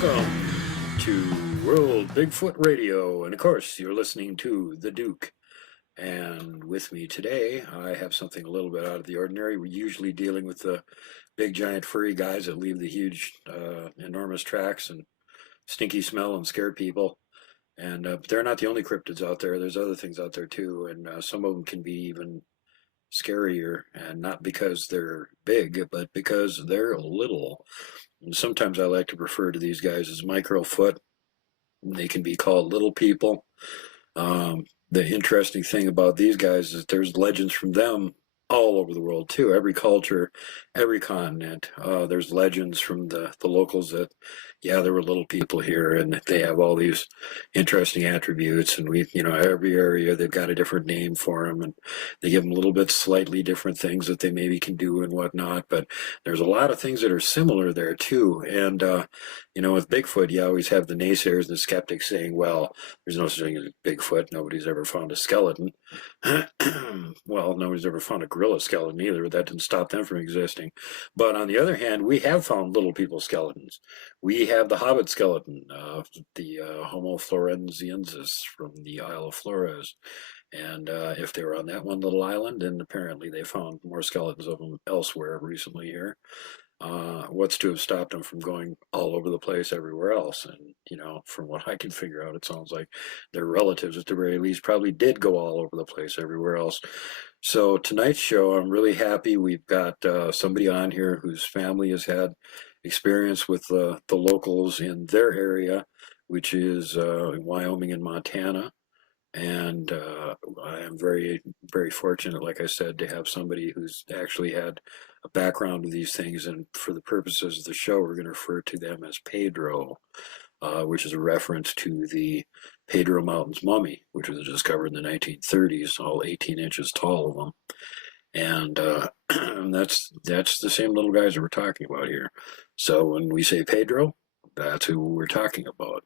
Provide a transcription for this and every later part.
Welcome to World Bigfoot Radio, and of course, you're listening to The Duke. And with me today, I have something a little bit out of the ordinary. We're usually dealing with the big, giant, furry guys that leave the huge, enormous tracks and stinky smell and scare people. And but they're not the only cryptids out there. There's other things out there too, and some of them can be even scarier, and not because they're big, but because they're little. And sometimes I like to refer to these guys as microfoot. They can be called little people. The interesting thing about these guys is there's legends from them all over the world too. Every culture, every continent. There's legends from the locals that, yeah, there were little people here, and they have all these interesting attributes. And every area they've got a different name for them, and they give them a little bit slightly different things that they maybe can do and whatnot. But there's a lot of things that are similar there too. And with Bigfoot, you always have the naysayers and the skeptics saying, "Well, there's no such thing as Bigfoot. Nobody's ever found a skeleton." Well, nobody's ever found a gorilla skeleton either, but that didn't stop them from existing. But on the other hand, we have found little people skeletons. We have the Hobbit skeleton, the Homo florenziensis from the Isle of Flores. And if they were on that one little island, then apparently they found more skeletons of them elsewhere recently here. What's to have stopped them from going all over the place everywhere else? And, from what I can figure out, it sounds like their relatives, at the very least, probably did go all over the place everywhere else. So tonight's show, I'm really happy. We've got somebody on here whose family has had experience with the locals in their area, which is Wyoming and Montana. And I am very, very fortunate, like I said, to have somebody who's actually had a background with these things. And for the purposes of the show, we're going to refer to them as Pedro, which is a reference to the Pedro Mountains mummy, which was discovered in the 1930s, all 18 inches tall of them. And that's the same little guys that we're talking about here. So when we say Pedro, that's who we're talking about.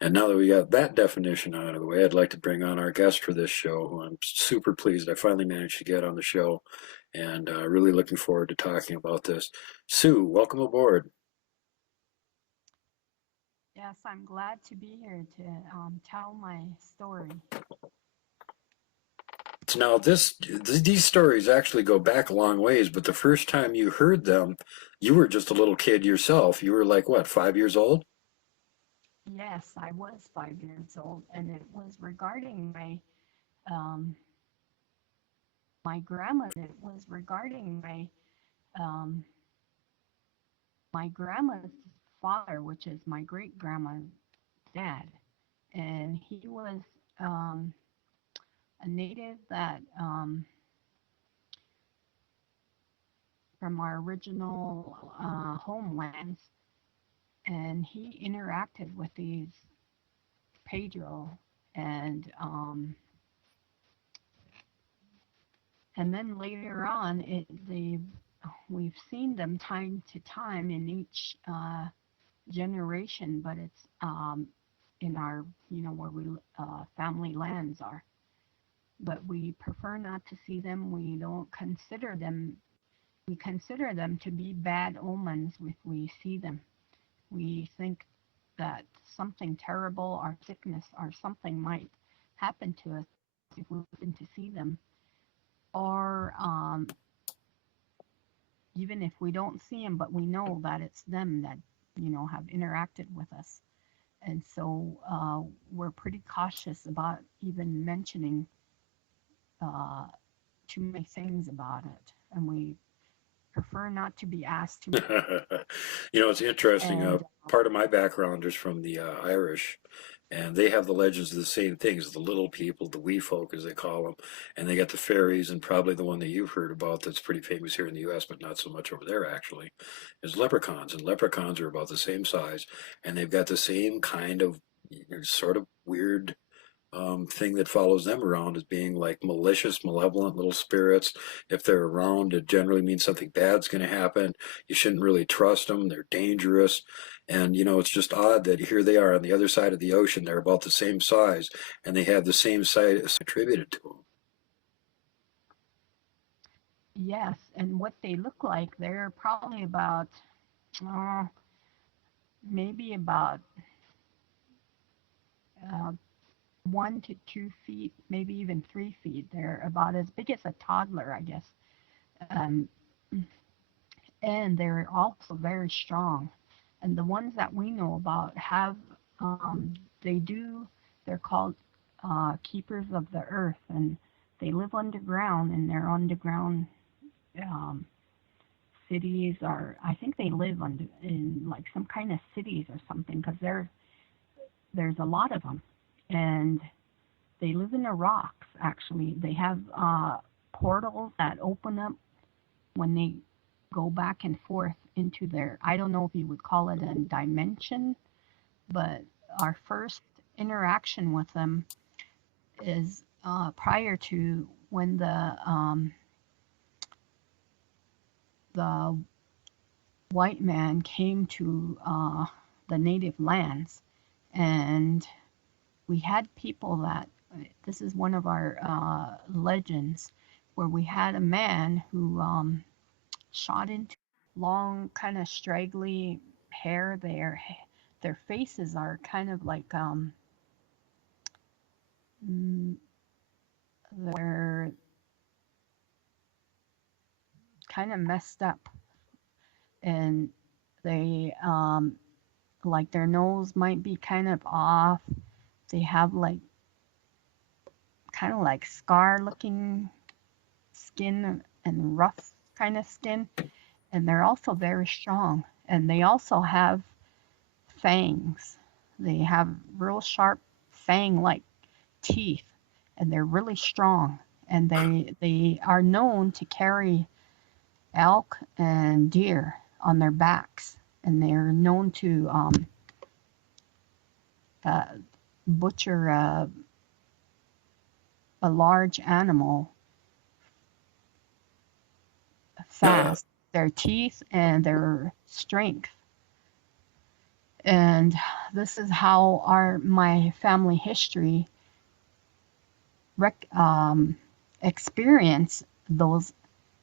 And now that we got that definition out of the way, I'd like to bring on our guest for this show, who I'm super pleased I finally managed to get on the show, and really looking forward to talking about this. Sue, welcome aboard. Yes, I'm glad to be here to tell my story. Now, these stories actually go back a long ways, but the first time you heard them, you were just a little kid yourself. You were like, what, 5 years old? Yes, I was 5 years old, and it was regarding um, my grandma. It was regarding um, my grandma's father, which is my great grandma's dad, and he was a native that from our original homelands, and he interacted with these Pedro, and and then later on, we've seen them time to time in each generation, but it's in our, where we family lands are. But we prefer not to see them. We don't consider them. We consider them to be bad omens if we see them. We think that something terrible or sickness or something might happen to us if we happen to see them. Or even if we don't see them, but we know that it's them that, have interacted with us. And so we're pretty cautious about even mentioning uh, too many things about it. And we prefer not to be asked too much. It's interesting. And Part of my background is from the Irish, and they have the legends of the same things, the little people, the wee folk, as they call them, and they got the fairies, and probably the one that you've heard about that's pretty famous here in the U.S., but not so much over there, actually, is leprechauns. And leprechauns are about the same size, and they've got the same kind of sort of weird thing that follows them around as being like malicious, malevolent little spirits. If they're around, it generally means something bad's going to happen. You shouldn't really trust them. They're dangerous. And, it's just odd that here they are on the other side of the ocean. They're about the same size, and they have the same size attributed to them. yes, and what they look like, they're probably about, uh, maybe about uh, 1 to 2 feet, maybe even 3 feet. They're about as big as a toddler, I guess. Um, and they're also very strong. And the ones that we know about have, they do, they're called keepers of the earth, and they live underground, and they're underground um, cities, or I think they live in like some kind of cities or something, because there's a lot of them, and they live in the rocks. Actually, they have portals that open up when they go back and forth into their, I don't know if you would call it a dimension, but our first interaction with them is prior to when the white man came to the native lands, and we had people that, this is one of our legends, where we had a man who shot into long, kind of straggly hair. Their faces are kind of like mm, they're kind of messed up, and they like their nose might be kind of off. They have like kind of like scar looking skin and rough kind of skin, and they're also very strong, and they also have fangs. They have real sharp fang like teeth, and they're really strong, and they are known to carry elk and deer on their backs, and they're known to uh, butcher a large animal fast. Their teeth and their strength, and this is how our my family history rec- um, experience those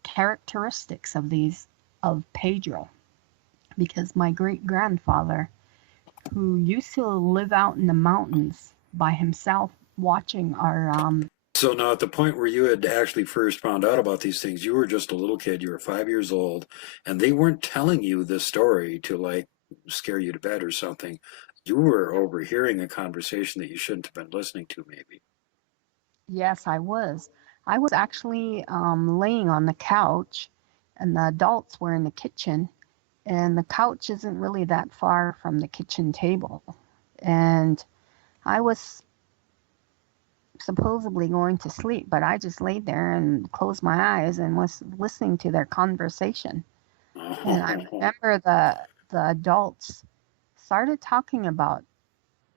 characteristics of these of Pedro, because my great grandfather, who used to live out in the mountains by himself, watching our So now, at the point where you had actually first found out about these things, you were just a little kid. You were 5 years old, and they weren't telling you this story to like scare you to bed or something. You were overhearing a conversation that you shouldn't have been listening to, maybe. yes, I was actually laying on the couch, and the adults were in the kitchen, and the couch isn't really that far from the kitchen table, and I was supposedly going to sleep, but I just laid there and closed my eyes and was listening to their conversation. And I remember the adults started talking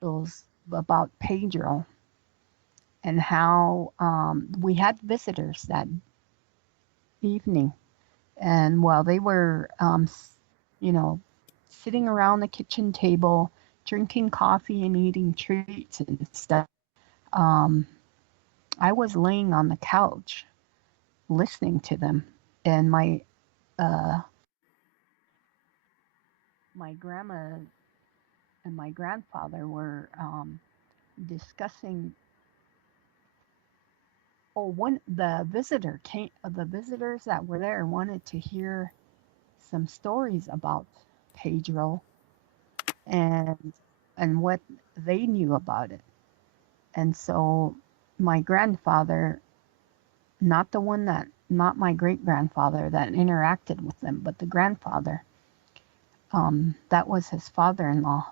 those about Pedro, and how we had visitors that evening, and while they were you know sitting around the kitchen table drinking coffee and eating treats and stuff. Um, I was laying on the couch listening to them, and uh, my grandma and my grandfather were discussing. Oh, one the visitors that were there wanted to hear some stories about Pedro and what they knew about it. And so my grandfather, not my great grandfather that interacted with them, but the grandfather, that was his father-in-law,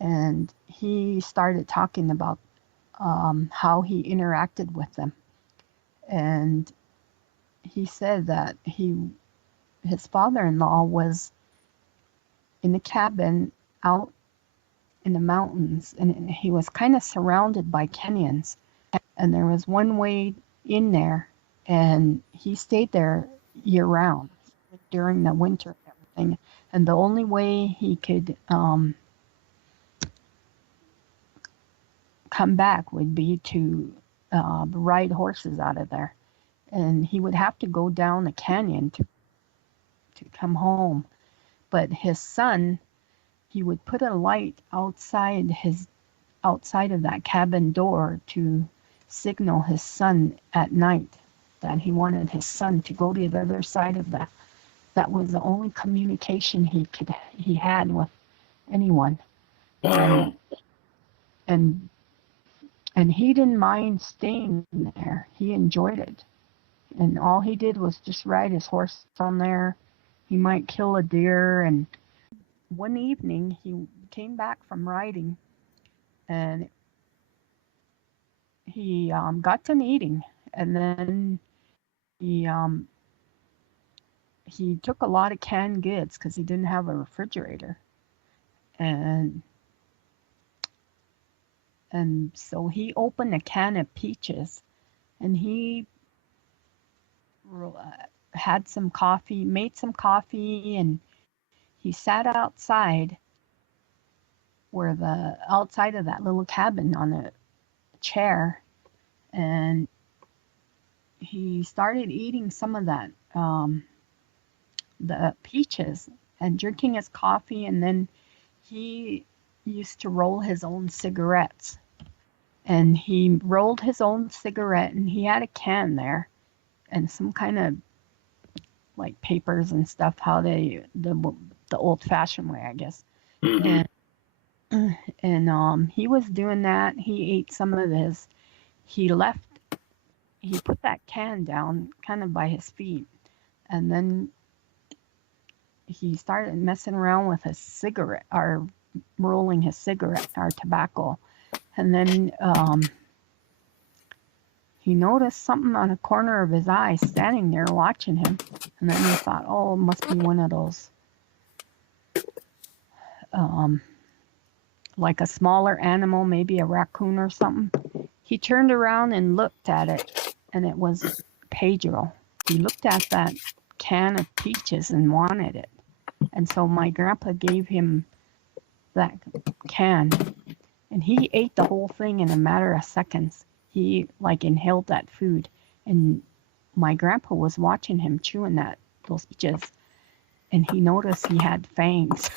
and he started talking about how he interacted with them, and he said that his father-in-law was in a cabin out in the mountains, and he was kind of surrounded by canyons, and there was one way in there, and he stayed there year round during the winter and everything. And the only way he could come back would be to ride horses out of there, and he would have to go down a canyon to come home. But his son, he would put a light outside of that cabin door to signal his son at night that he wanted his son to go to the other side of that. That was the only communication he had with anyone. Wow. And and he didn't mind staying there. He enjoyed it. And all he did was just ride his horse on there. He might kill a deer. And one evening he came back from riding, and he got done eating, and then he um, he took a lot of canned goods because he didn't have a refrigerator, and so he opened a can of peaches, and he had some coffee, made some coffee, and he sat outside of that little cabin on a chair, and he started eating some of that the peaches and drinking his coffee, and then he used to roll his own cigarettes. And he rolled his own cigarette, and he had a can there and some kind of like papers and stuff, how the old fashioned way, I guess. Mm-hmm. And he was doing that. He ate some of his. He left. He put that can down, kind of by his feet, and then he started messing around with his cigarette, or rolling his cigarette, or tobacco, and then he noticed something on a corner of his eye standing there watching him. And then he thought, oh, it must be one of those, um, like a smaller animal, maybe a raccoon or something. He turned around and looked at it, and it was Pedro. He looked at that can of peaches and wanted it. And so my grandpa gave him that can, and he ate the whole thing in a matter of seconds. He like inhaled that food, and my grandpa was watching him chewing those peaches, and he noticed he had fangs,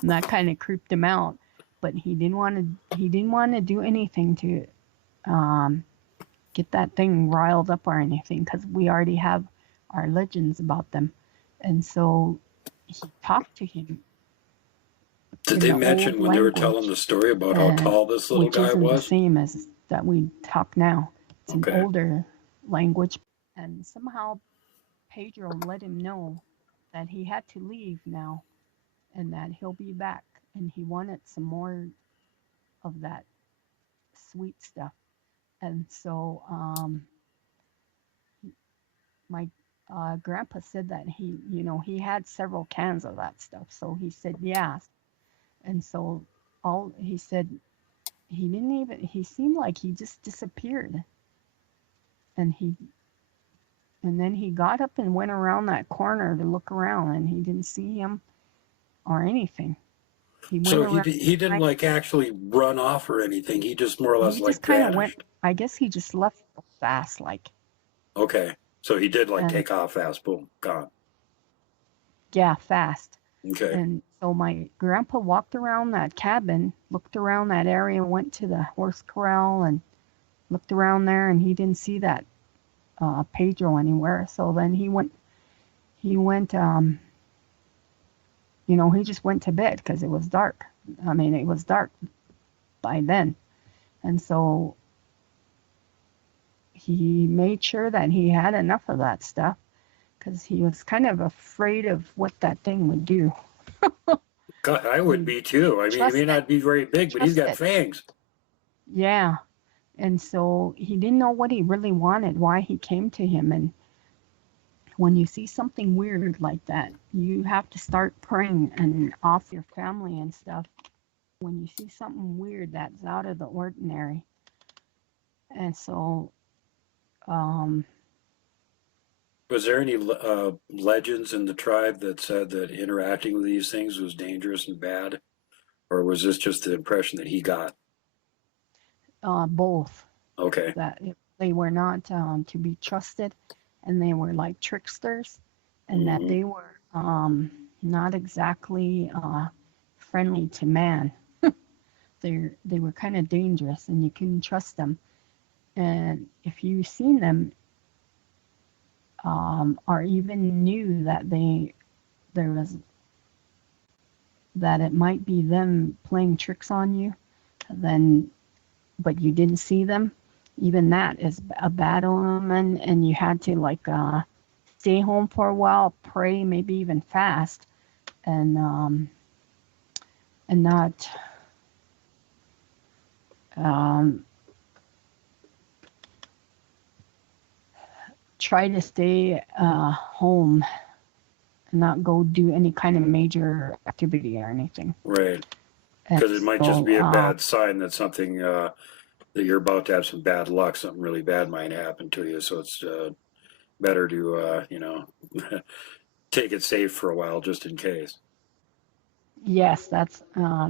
and that kind of creeped him out. But he didn't want to do anything to get that thing riled up or anything, because we already have our legends about them. And so he talked to him Did in they the mention old when they were telling language, the story about how and tall this little which guy isn't the was? same as that we talk now. It's an Okay. older language. And somehow Pedro let him know that he had to leave now, and that he'll be back. And he wanted some more of that sweet stuff. And so my grandpa said that he had several cans of that stuff. So he said yes. And so he said he didn't even, he seemed like he just disappeared. And then he got up and went around that corner to look around, and he didn't see him or anything. He went So around he didn't behind. like actually run off or anything. He just more or less He just like kind of went. vanished. I guess he just left fast, like, Okay. So he did like and take off fast, boom, gone. yeah, fast. Okay. And so my grandpa walked around that cabin, looked around that area, went to the horse corral and looked around there, and he didn't see that Pedro anywhere. So then he went, he just went to bed because it was dark. I mean, it was dark by then. And so he made sure that he had enough of that stuff because he was kind of afraid of what that thing would do. God, I would He be too. I mean, he may trusted, not be very big, but he's got trusted. fangs. Yeah. And so he didn't know what he really wanted, why he came to him. And when you see something weird like that, you have to start praying and off your family and stuff. When you see something weird that's out of the ordinary. And so, um, Was there any legends in the tribe that said that interacting with these things was dangerous and bad, or was this just the impression that he got? both, Okay. that they were not to be trusted, and they were like tricksters, and that Hmm. they were not exactly friendly to man. They were kind of dangerous, and you couldn't trust them. And if you seen them, or even knew that there was that it might be them playing tricks on you, then but you didn't see them, even that is a bad omen, and you had to like stay home for a while, pray, maybe even fast, and not um, try to stay home and not go do any kind of major activity or anything. Right. And Because it might just so, be a bad sign that something that you're about to have some bad luck, something really bad might happen to you. So it's better to take it safe for a while just in case. yes,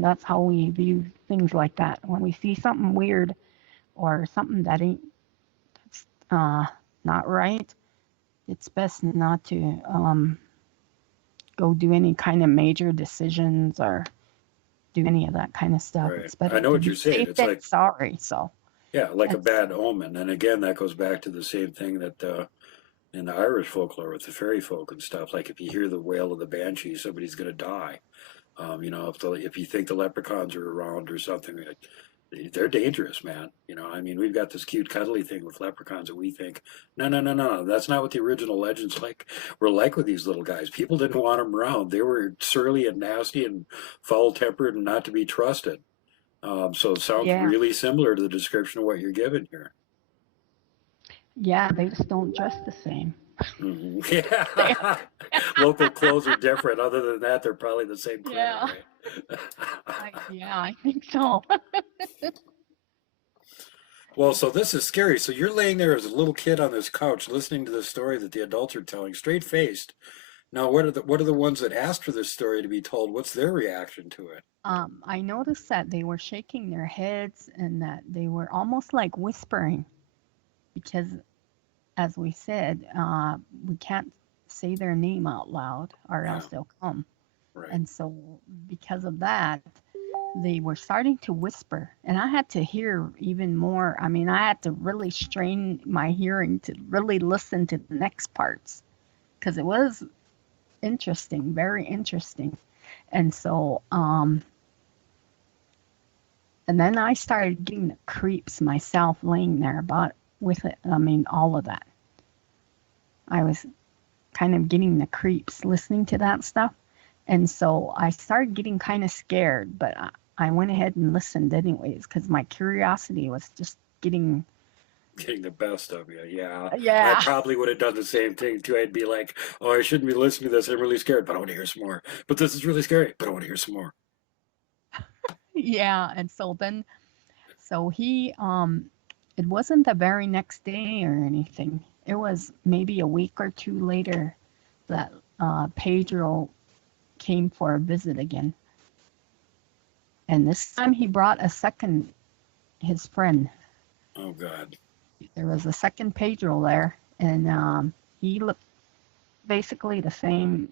that's how we view things like that. When we see something weird or something that ain't uh, not right, it's best not to go do any kind of major decisions or do any of that kind of stuff. Right. It's I better know to what be you're saying. safe It's than like, sorry. So, yeah, like a and bad omen. And again, that goes back to the same thing that in the Irish folklore with the fairy folk and stuff. Like if you hear the wail of the banshee, somebody's going to die. If you think the leprechauns are around or something, they're dangerous, man. I mean, we've got this cute cuddly thing with leprechauns that we think, no, no, no, no, that's not what the original legends were like with these little guys. People didn't want them around. They were surly and nasty and foul-tempered and not to be trusted. So it sounds yeah, really similar to the description of what you're given here. yeah, they just don't dress the same. Hmm. They, Yeah, local clothes are different. Other than that, they're probably the same critter, yeah, right? I think so. Well, so this is scary. So you're laying there as a little kid on this couch listening to the story that the adults are telling, straight faced. Now, what are the ones that asked for this story to be told? What's their reaction to it? I noticed that they were shaking their heads and that they were almost like whispering because, as we said, we can't say their name out loud or Yeah, else they'll come. right. And so, because of that, they were starting to whisper. And I had to hear even more. I mean, I had to really strain my hearing to really listen to the next parts because it was interesting, very interesting. And so, and then I started getting the creeps myself laying there about with it. I mean, all of that. I was kind of getting the creeps listening to that stuff. And so I started getting kind of scared, but I went ahead and listened anyways because my curiosity was just getting. Getting the best of you. Yeah, I Yeah, probably would have done the same thing too. I'd be like, "Oh, I shouldn't be listening to this. I'm really scared, but I want to hear some more. But this is really scary, but I want to hear some more." yeah. And so then, so he, it wasn't the very next day or anything. It was maybe a week or two later that Pedro came for a visit again. And this time he brought his friend. Oh God. There was a second Pedro there, and he looked basically the same.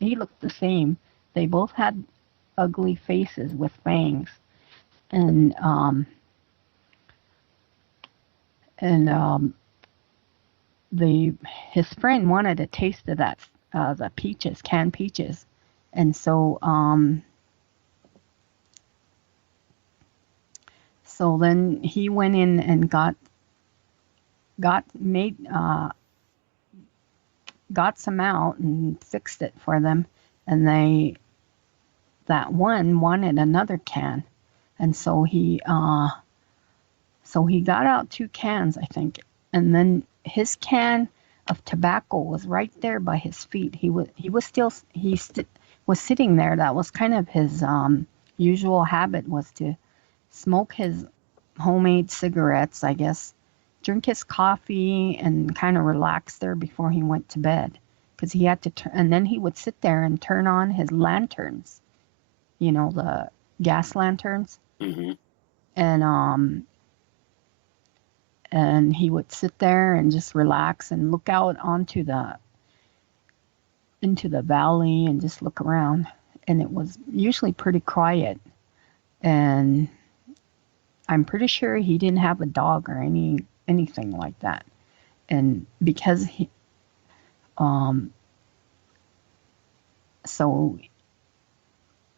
He looked the same. They both had ugly faces with fangs, and and the his friend wanted a taste of that the peaches, canned peaches, and so then he went in and got made got some out and fixed it for them, and that one wanted another can, and so he got out 2 cans, I think, and then his can of tobacco was right there by his feet. Was sitting there. That was kind of his usual habit, was to smoke his homemade cigarettes, I guess, drink his coffee, and kind of relax there before he went to bed. Because he had to and then he would sit there and turn on his lanterns, the gas lanterns, Mm-hmm. and and he would sit there and just relax and look out into the valley and just look around. And it was usually pretty quiet. And I'm pretty sure he didn't have a dog or anything like that. And because um, so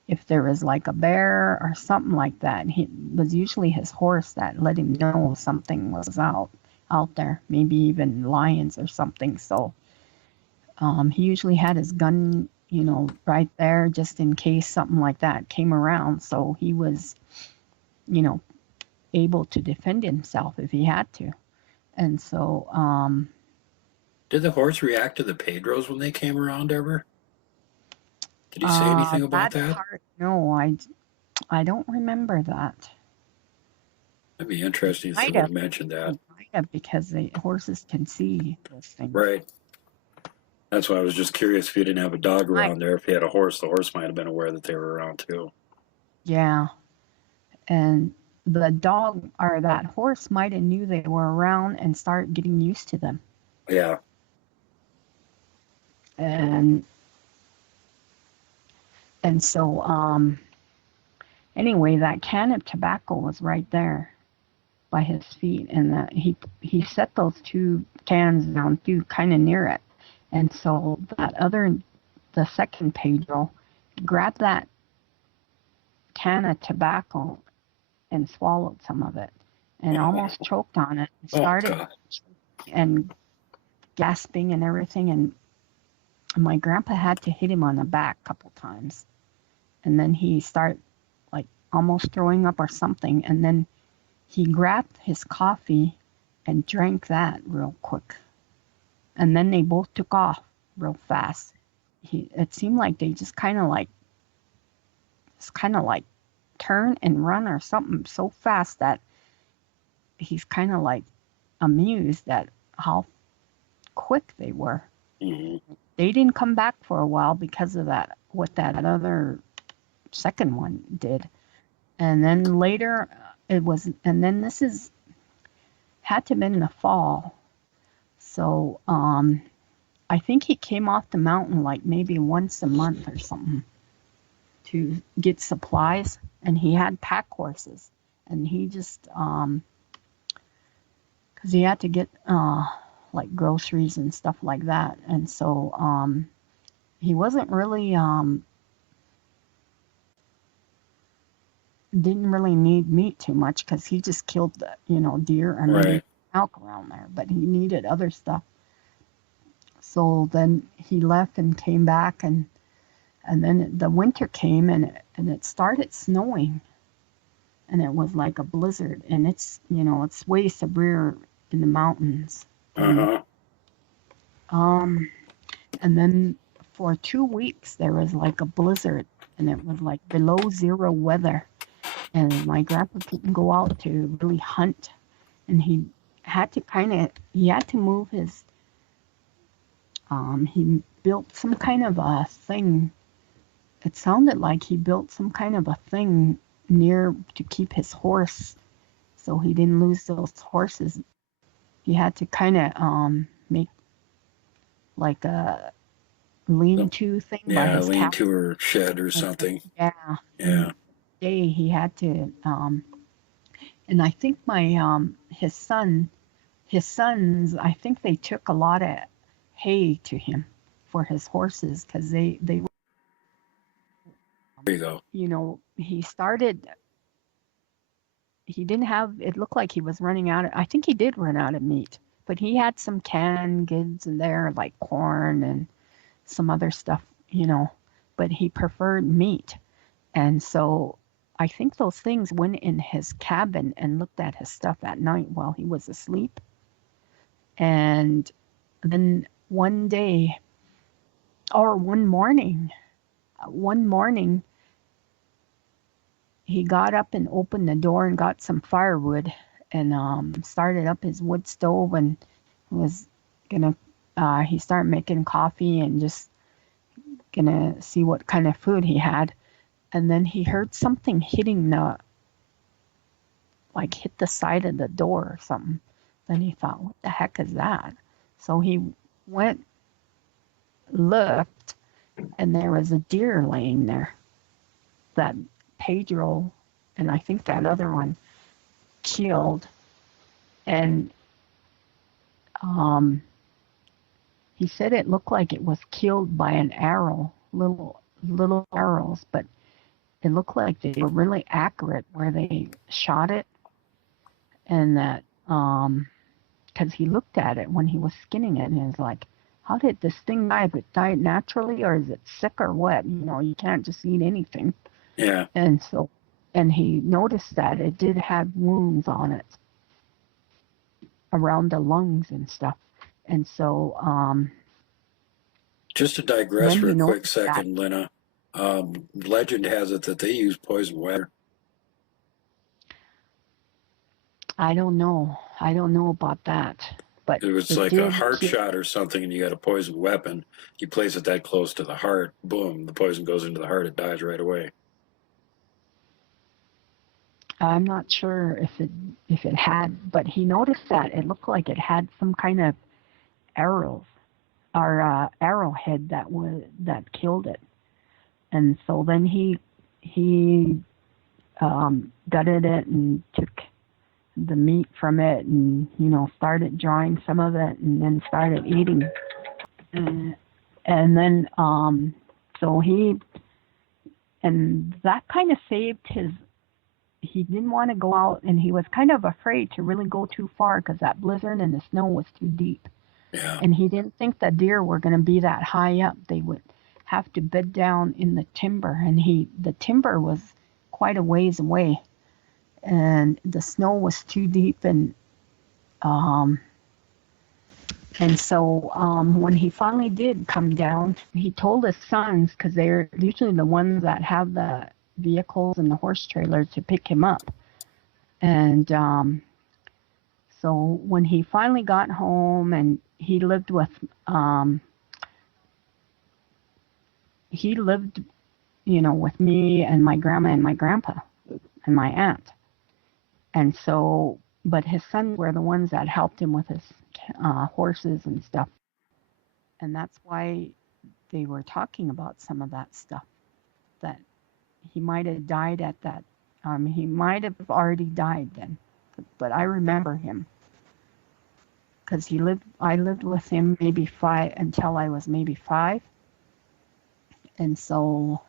if there was like a bear or something like that, it was usually his horse that let him know something was out there, maybe even lions or something. So he usually had his gun, right there just in case something like that came around. So he was, you know, able to defend himself if he had to. And so, Did the horse react to the Pedros when they came around ever? Did he say anything about that that? part, no, I don't remember that. That'd be He interesting if they might would have, have mentioned that. because the horses can see those things. Right. That's why I was just curious if he didn't have a dog Might, around there. If he had a horse, the horse might have been aware that they were around too. yeah. And the dog or that horse might have knew they were around and started getting used to them. Yeah. And so anyway, that can of tobacco was right there by his feet, and that he set those 2 cans down too, kind of near it. And so the second Pedro grabbed that can of tobacco and swallowed some of it, and Oh, almost choked on it, and oh started God. and gasping and everything. And my grandpa had to hit him on the back a couple times, and then he started like almost throwing up or something, and then he grabbed his coffee and drank that real quick. And then they both took off real fast. It seemed like they just kind of like turn and run or something so fast that he's kind of like amused at how quick they were. Mm-hmm. They didn't come back for a while because of that, what that other second one did. And then later and then this had to have been in the fall. So I think he came off the mountain like maybe once a month or something to get supplies, and he had pack horses, and he just because he had to get like groceries and stuff like that, and so he wasn't really didn't really need meat too much because he just killed the deer and maybe Right. elk around there, but he needed other stuff. So then he left and came back, and then the winter came, and it started snowing, and it was like a blizzard, and it's way severe in the mountains. And Uh-huh. um and then for 2 weeks there was like a blizzard, and it was like below zero weather, and my grandpa couldn't go out to really hunt, and he had to move his he built some kind of a thing. It sounded like he built some kind of a thing near to keep his horse so he didn't lose those horses. He had to kind of make like a lean-to thing by Yeah, his lean cabin. to her shed or And something. yeah, Yeah. and day he had to and I think my his sons, I think they took a lot of hay to him for his horses because they There you go. you know, he didn't have, it looked like he was running out of, I think he did run out of meat, but he had some canned goods in there like corn and some other stuff, but he preferred meat. And so I think those things went in his cabin and looked at his stuff at night while he was asleep. And then one day or one morning, he got up and opened the door and got some firewood and started up his wood stove and was gonna, he started making coffee and just gonna see what kind of food he had. And then he heard something hit the side of the door or something. Then he thought, what the heck is that? So he went, looked, and there was a deer laying there that Pedro and I think that other one killed. And um, he said it looked like it was killed by an arrow, little arrows, but it looked like they were really accurate where they shot it, and that because he looked at it when he was skinning it and he was like, how did this thing die? If it died naturally or is it sick or what? You can't just eat anything. Yeah. And so, and he noticed that it did have wounds on it around the lungs and stuff. And so Just to digress then for he a quick noticed that. second, Lena. Legend has it that they use poison water. I don't know. I don't know about that. But It was it like a did heart kill. shot or something, and you got a poisoned weapon. You place it that close to the heart, boom, the poison goes into the heart. It dies right away. I'm not sure if it had, but he noticed that it looked like it had some kind of arrows or arrowhead that killed it. And so then he gutted it and took the meat from it and started drying some of it and then started eating. And then so and that kind of saved his. He didn't want to go out, and he was kind of afraid to really go too far because that blizzard and the snow was too deep. Yeah. And he didn't think the deer were going to be that high up. They would have to bed down in the timber, and the timber was quite a ways away, and the snow was too deep, and so when he finally did come down, he told his sons, because they're usually the ones that have the vehicles and the horse trailer to pick him up. And so when he finally got home and he lived, with me and my grandma and my grandpa and my aunt. And so, but his sons were the ones that helped him with his horses and stuff. And that's why they were talking about some of that stuff, that he might have died at that. He might have already died then, but I remember him because I lived with him maybe five until I was maybe 5, and so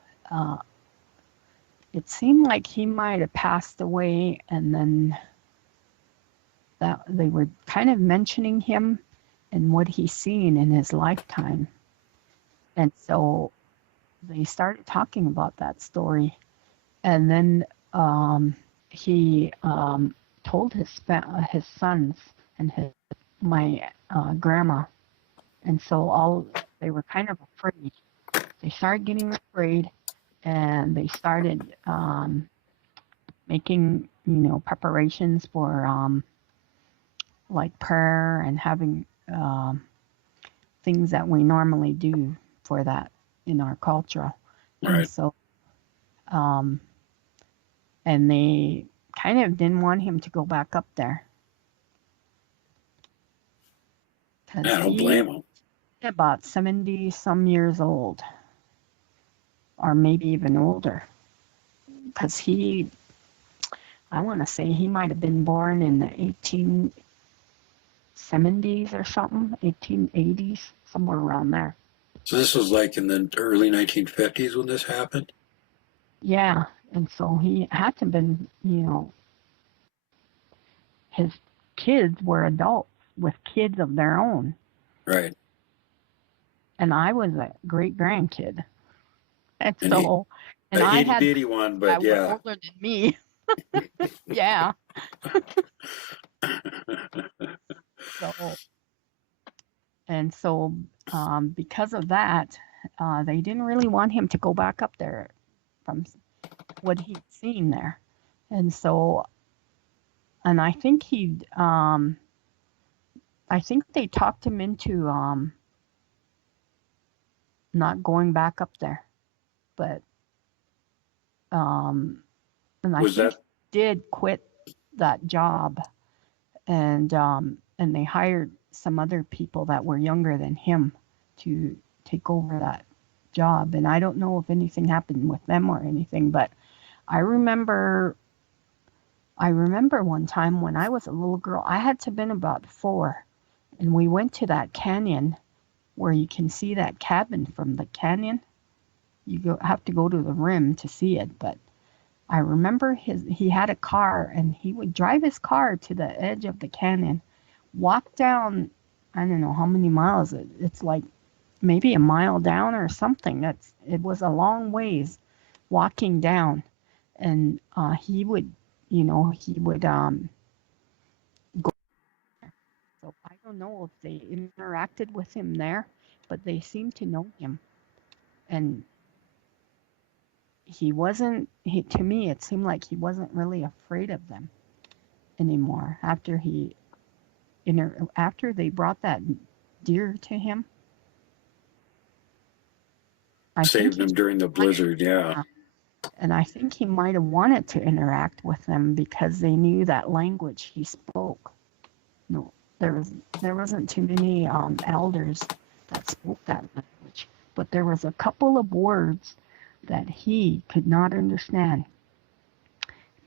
it seemed like he might have passed away, and then that they were kind of mentioning him and what he's seen in his lifetime, and so they started talking about that story, and then he told his sons and my grandma, and so all they were kind of afraid. They started getting afraid, and they started making preparations for like prayer and having things that we normally do for that in our culture, and Right. so um, and they kind of didn't want him to go back up there because I don't blame him. about 70 some years old, or maybe even older, because I want to say he might have been born in the 1870s or something, 1880s, somewhere around there. So this was like in the early 1950s when this happened? Yeah, and so he had to been, his kids were adults with kids of their own. Right. And I was a great grandkid. And And so, a and I itty had bitty one, but that were yeah. older than me. Yeah. So, and so, because of that, they didn't really want him to go back up there from what he'd seen there. And so, and I think they talked him into not going back up there. But um, and I Was think that he did quit that job, and they hired some other people that were younger than him to take over that job. And I don't know if anything happened with them or anything, but I remember I remember one time when I was a little girl, I had to have been about 4, and we went to that canyon where you can see that cabin from the canyon. Have to go to the rim to see it, but I remember he had a car and he would drive his car to the edge of the canyon, walk down, I don't know how many miles. It's like maybe a mile down or something. It was a long ways walking down, and he would go. So I don't know if they interacted with him there, but they seemed to know him, and he wasn't. To me, it seemed like he wasn't really afraid of them anymore after they brought that deer to him. I think saved he him during the wanted, blizzard? Yeah. yeah, and I think he might have wanted to interact with them because they knew that language he spoke. No, there wasn't too many elders that spoke that language, but there was a couple of words that he could not understand,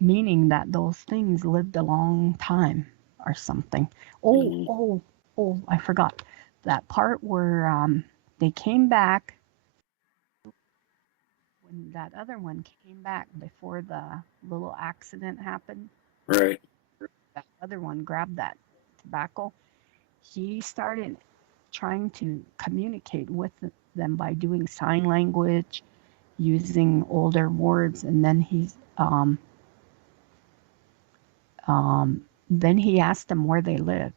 meaning that those things lived a long time or something. Oh, Mhm. oh, oh, I forgot that part where they came back when that other one came back before the little accident happened. Right. That other one grabbed that tobacco. He started trying to communicate with them by doing sign language, using older words, and then he asked them where they lived,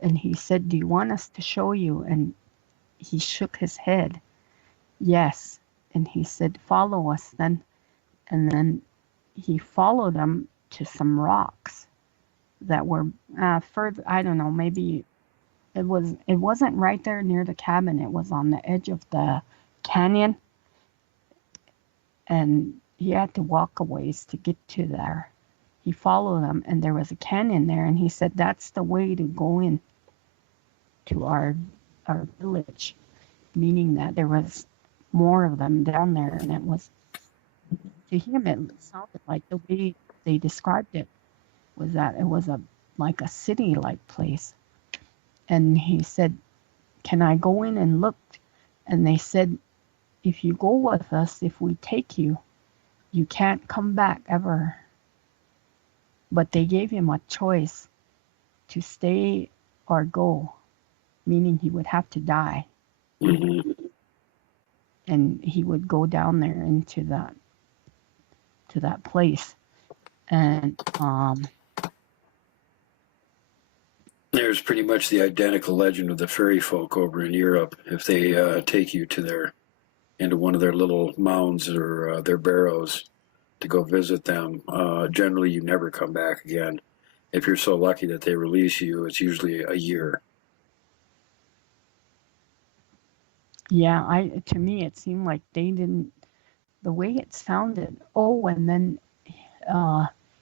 and he said, "Do you want us to show you?" And he shook his head, "Yes." And he said, "Follow us then." And then he followed them to some rocks that were further. I don't know, maybe it wasn't right there near the cabin. It was on the edge of the canyon, and he had to walk a ways to get to there. He followed them, and there was a canyon there, and he said that's the way to go in to our village, meaning that there was more of them down there, and it was to him it sounded like the way they described it was that it was a like a city like place. And he said, "Can I go in and look?" And they said, "If you go with us, if we take you, you can't come back ever." But they gave him a choice to stay or go, meaning he would have to die. Mm-hmm. And he would go down there into that place. And There's pretty much the identical legend of the fairy folk over in Europe. If they take you into one of their little mounds or their barrows to go visit them, generally you never come back again. If you're so lucky that they release you, it's usually a year. yeah, I to me it seemed like they didn't the way it sounded. Oh, and then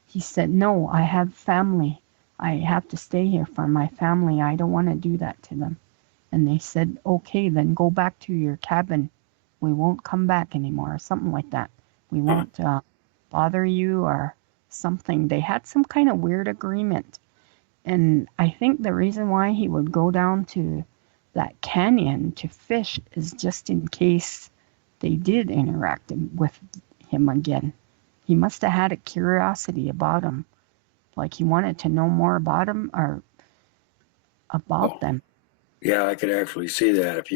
he said, no, I have family. I have to stay here for my family. I don't want to do that to them. And they said, okay, then go back to your cabin. We won't come back anymore, or something like that. We Huh. won't bother you, or something. They had some kind of weird agreement. And I think the reason why he would go down to that canyon to fish is just in case they did interact with him again. He must have had a curiosity about him, like he wanted to know more about him or about Oh, them. yeah, I could actually see that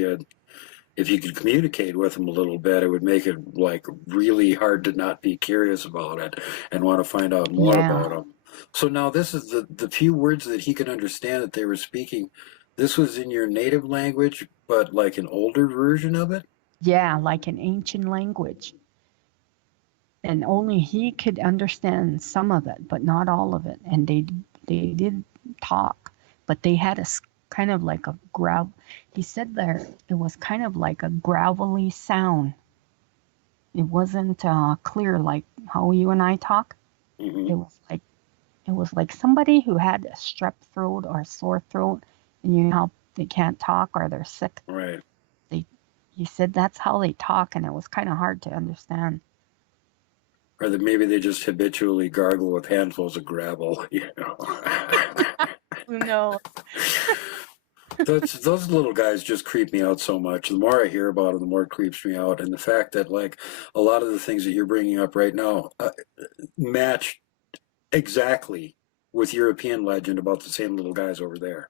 if you could communicate with them a little bit, it would make it like really hard to not be curious about it and want to find out more Yeah, about them. So now this is the few words that he could understand that they were speaking. This was in your native language, but like an older version of it? yeah, like an ancient language. And only he could understand some of it, but not all of it. And they did talk, but they had kind of like a growl. He said there it was kind of like a gravelly sound. It wasn't clear like how you and I talk. Hmm. It was like somebody who had a strep throat or a sore throat, and you know how they can't talk or they're sick. Right. They He said that's how they talk, and it was kind of hard to understand. Or that maybe they just habitually gargle with handfuls of gravel, Who knows? Those little guys just creep me out so much. The more I hear about them, the more it creeps me out. And the fact that like a lot of the things that you're bringing up right now match exactly with European legend about the same little guys over there.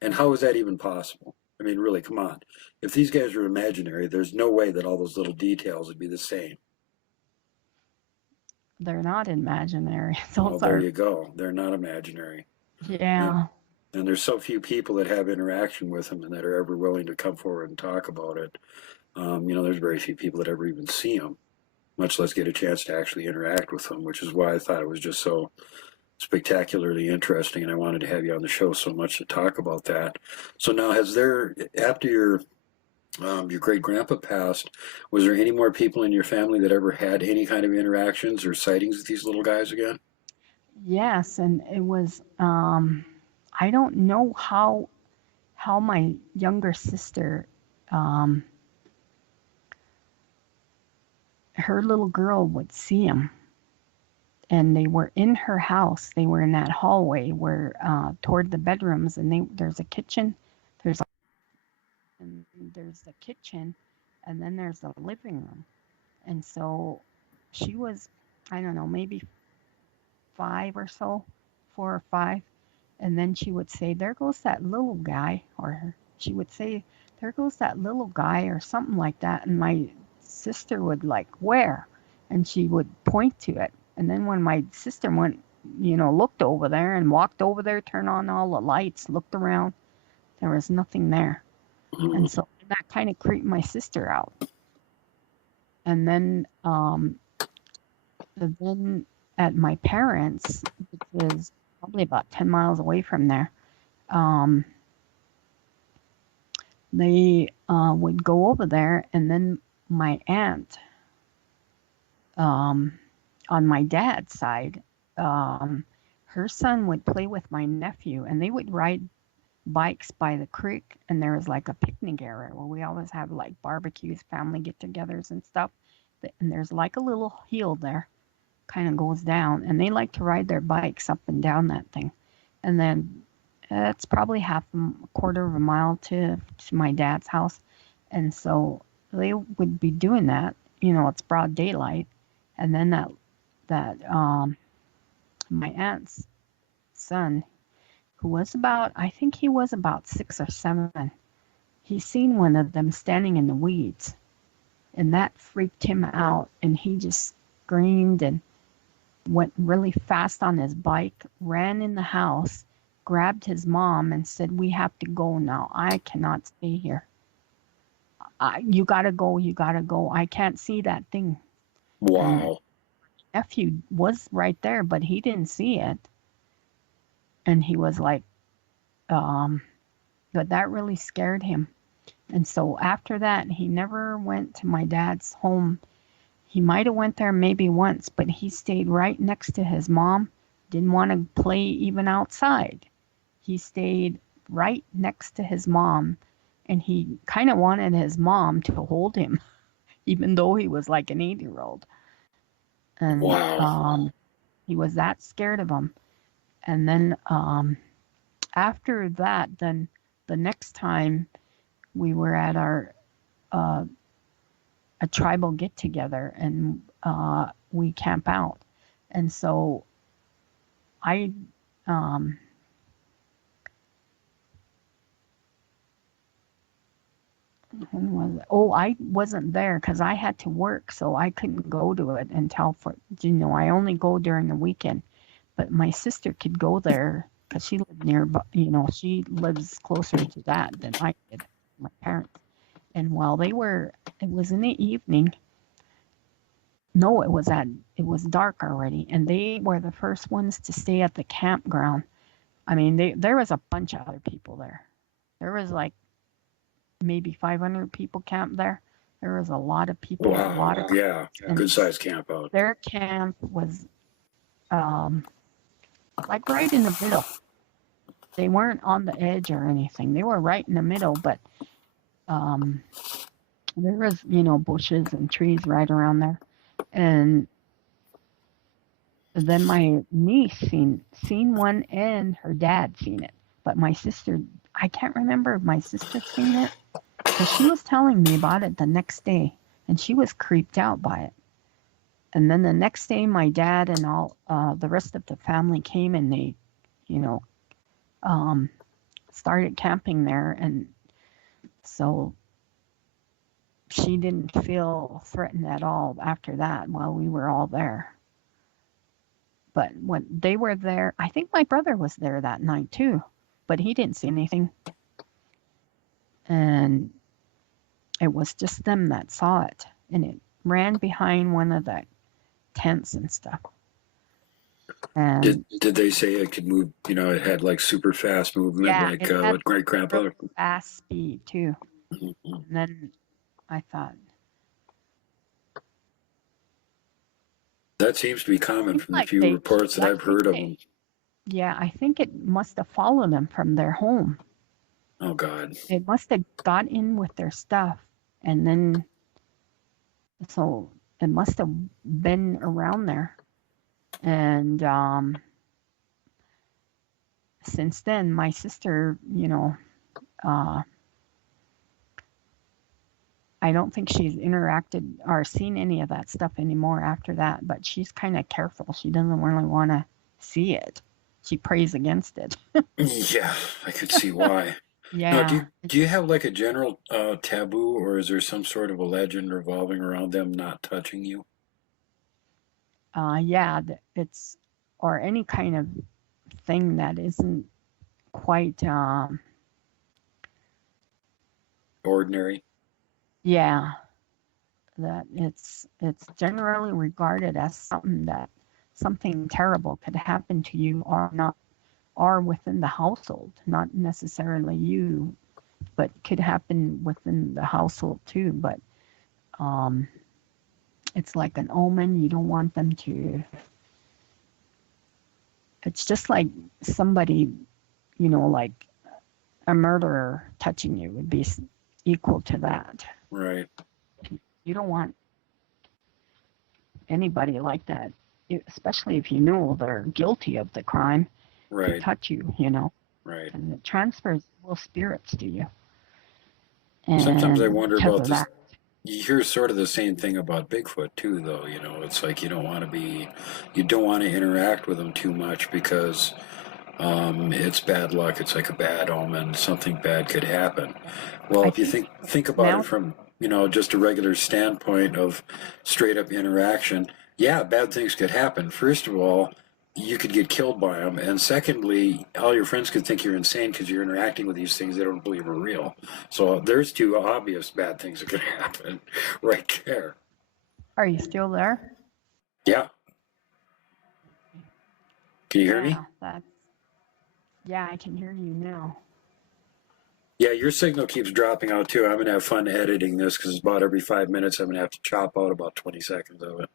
And how is that even possible? I mean, really, come on. If these guys are imaginary, there's no way that all those little details would be the same. They're not imaginary. Well, Those there are, you go. They're not imaginary. And yeah, and there's so few people that have interaction with them and that are ever willing to come forward and talk about it. There's very few people that ever even see them, much less get a chance to actually interact with them, which is why I thought it was just so spectacularly interesting, and I wanted to have you on the show so much to talk about that. So now, has there, after your great grandpa passed, was there any more people in your family that ever had any kind of interactions or sightings with these little guys again? yes, and it was. I don't know how my younger sister, um, her little girl would see them, and they were in her house. They were in that hallway where toward the bedrooms, and there's a kitchen. There's and there's the kitchen, and then there's the living room. And so she was, I don't know, maybe 5 or so, 4 or 5. And then she would say, there goes that little guy. Or she would say, there goes that little guy, or something like that. And my sister would, like, where? And she would point to it. And then when my sister went, looked over there and walked over there, turned on all the lights, looked around, there was nothing there. And Mm-hmm. so that kind of creeped my sister out. And then at my parents', which is probably about 10 miles away from there, um, they would go over there, and then my aunt, um, on my dad's side, um, her son would play with my nephew, and they would ride bikes by the creek, and there was like a picnic area where we always have like barbecues, family get-togethers and stuff. And there's like a little hill there, kind of goes down, and they like to ride their bikes up and down that thing. And then it's probably a quarter of a mile to my dad's house, and so they would be doing that. It's broad daylight, and then that my aunt's son, who was about, I think he was about 6 or 7, he seen one of them standing in the weeds, and that freaked him out, and he just screamed and went really fast on his bike, ran in the house, grabbed his mom, and said, we have to go now. I cannot stay here. You gotta go. You gotta go. I can't see that thing. And Wow. nephew was right there, but he didn't see it. And he was like, um, but that really scared him. And so after that, he never went to my dad's home. he might have went there maybe once, but he stayed right next to his mom. Didn't want to play even outside. He stayed right next to his mom, and he kind of wanted his mom to hold him, even though he was like an 8-year-old. And Wow. he was that scared of him. And then after that, then the next time we were at our a tribal get together, and we camp out. And so I when was it? Oh, I wasn't there because I had to work, so I couldn't go to it until I only go during the weekend. But my sister could go there because she lived nearby. She lives closer to that than I did, my parents. And while it was in the evening. No, it was dark already, and they were the first ones to stay at the campground. I mean, there was a bunch of other people there. There was like maybe 500 people camped there. There was a lot of people, a lot Wow. of, Yeah. and Good sized camp out. their camp was um, like right in the middle. They weren't on the edge or anything. They were right in the middle, but um, there was, bushes and trees right around there. And then my niece seen one, and her dad seen it. But my sister, I can't remember if my sister seen it because she was telling me about it the next day, and she was creeped out by it. And then the next day, my dad and all the rest of the family came, and they, you know, um, started camping there, and so she didn't feel threatened at all after that while we were all there. But when they were there, I think my brother was there that night too, but he didn't see anything. And it was just them that saw it. And it ran behind one of the tents and stuff. And Did they say it could move? It had like super fast movement, yeah, like it had what great grandpa. really fast speed too. Mm-hmm. And then I thought, That seems to be I common think from the like few reports that I I've think heard of them. yeah, I think it must have followed them from their home. Oh God. It must have got in with their stuff, and then so it must have been around there. And since then, my sister, uh, I don't think she's interacted or seen any of that stuff anymore after that, but she's kind of careful. She doesn't really want to see it. She prays against it. Yeah, I could see why. Now, do Yeah. you do you have like a general taboo, or is there some sort of a legend revolving around them not touching you? Yeah, it's, or any kind of thing that isn't quite, Ordinary. yeah, that it's generally regarded as something terrible could happen to you, or not, or within the household, not necessarily you, but could happen within the household too. But um, it's like an omen. You don't want them to. It's just like somebody, like a murderer touching you would be equal to that. Right. You don't want anybody like that, especially if you know they're guilty of the crime, to Right. touch you, Right. and it transfers evil spirits to you. Sometimes I And wonder because about of this. that, You hear sort of the same thing about Bigfoot too, though. It's like you don't want to interact with them too much because it's bad luck. It's like a bad omen. Something bad could happen. Well, I if you think think about it now, from just a regular standpoint of straight up interaction, yeah, bad things could happen. First of all, you could get killed by them, and secondly, all your friends could think you're insane because you're interacting with these things they don't believe are real. So there's two obvious bad things that could happen right there. are you still there? Yeah, can you hear me? Yeah, that's, yeah, I can hear you now. Yeah, your signal keeps dropping out too. I'm gonna have fun editing this because about every 5 minutes I'm gonna have to chop out about 20 seconds of it.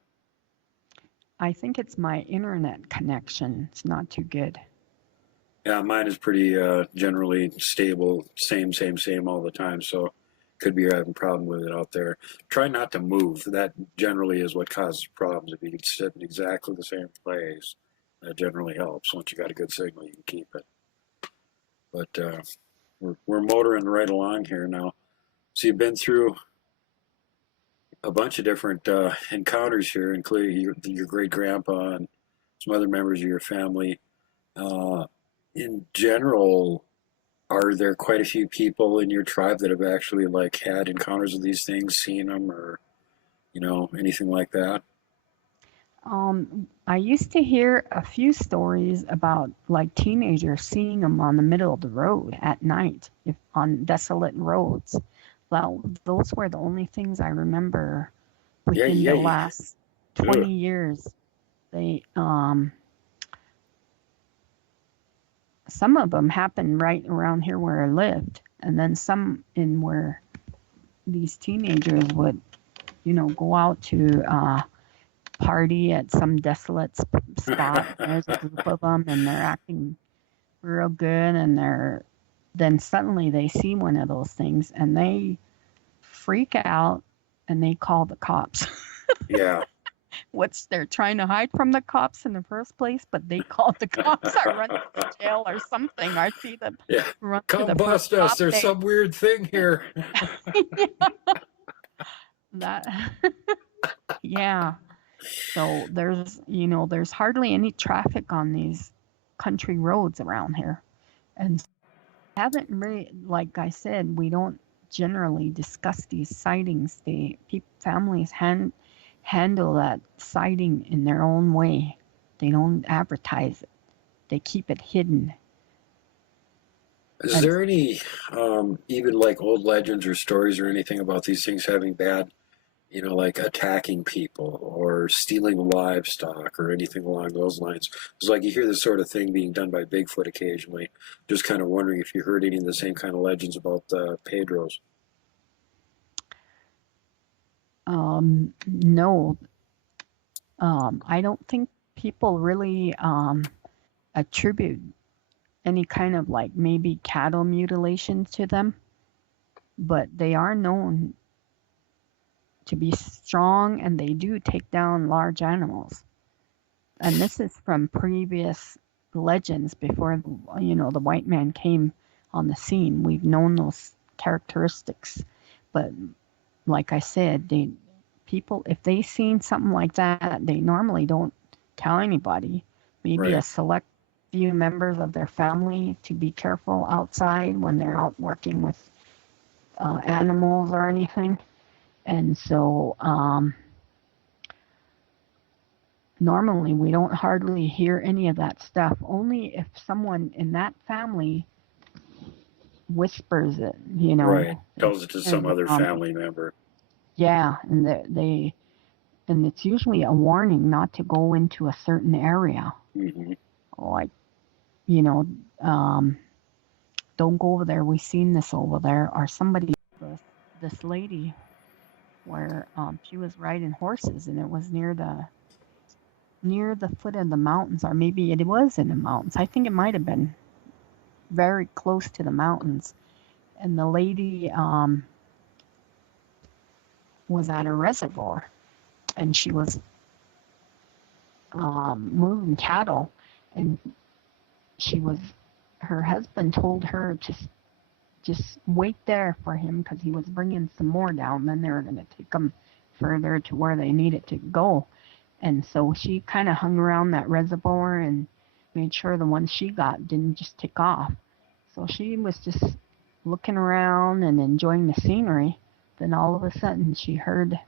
I think it's my internet connection. It's not too good. Yeah, mine is pretty generally stable, same all the time. So could be you're having a problem with it out there. Try not to move. That generally is what causes problems. If you can sit in exactly the same place, that generally helps. Once you got a good signal, you can keep it. But we're motoring right along here now. So you've been through a bunch of different encounters here, including your great grandpa and some other members of your family. Uh, in general, are there quite a few people in your tribe that have actually like had encounters with these things, seen them, or anything like that? I used to hear a few stories about like teenagers seeing them on the middle of the road at night, if on desolate roads. Well, those were the only things I remember Yay, within the yay. last Ugh. 20 years. They some of them happened right around here where I lived, and then some in where these teenagers would, go out to party at some desolate spot. And there's a group of them, and they're acting real good, and then suddenly they see one of those things, and they freak out, and they call the cops. Yeah. They're trying to hide from the cops in the first place, but they called the cops or run to the jail or something. I see them Yeah. run to Come the first bust us. cop There's they some weird thing here. that yeah. So there's hardly any traffic on these country roads around here. And haven't really, like I said, we don't generally discuss these sightings. Families handle that sighting in their own way. They don't advertise it. They keep it hidden. Is And there any, even like old legends or stories or anything about these things having bad, like attacking people or stealing livestock or anything along those lines? It's like you hear this sort of thing being done by Bigfoot occasionally. Just kind of wondering if you heard any of the same kind of legends about Pedros. no, I don't think people really attribute any kind of like maybe cattle mutilation to them, but they are known to be strong and they do take down large animals. And this is from previous legends before the white man came on the scene. We've known those characteristics, but like I said, people if they seen something like that, they normally don't tell anybody. Maybe a Right. select few members of their family to be careful outside when they're out working with animals or anything. And so normally we don't hardly hear any of that stuff. Only if someone in that family whispers it, Right. Tells it to some and other family member. yeah, and and it's usually a warning not to go into a certain area. Hmm. Like, you know, um, don't go over there. We've seen this over there. Or somebody, this lady, where she was riding horses, and it was near the foot of the mountains, or maybe it was in the mountains. I think it might have been very close to the mountains. And the lady was at a reservoir, and she was moving cattle, and she was her husband told her to just wait there for him because he was bringing some more down. Then they were going to take them further to where they needed to go. And so she kind of hung around that reservoir and made sure the ones she got didn't just take off. So she was just looking around and enjoying the scenery. Then all of a sudden she heard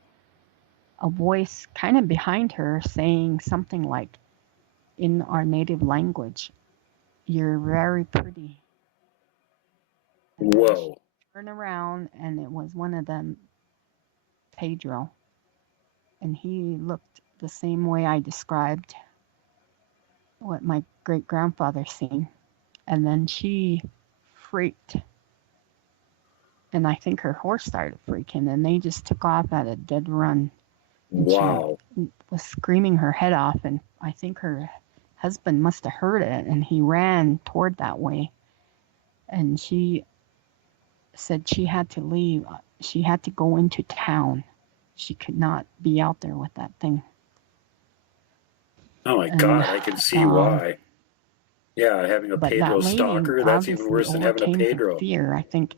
a voice kind of behind her saying something like, in our native language, "You're very pretty." And then she Whoa. turned around and it was one of them, Pedro. And he looked the same way I described what my great grandfather seen. And then she freaked and I think her horse started freaking, and they just took off at a dead run. And she Wow. was screaming her head off, and I think her husband must have heard it, and he ran toward that way. And she said she had to leave. She had to go into town. She could not be out there with that thing. Oh my And God, I can see why. Yeah, having a but that Pedro lady stalker, that's even obviously worse than having a overcame her Pedro. fear. I think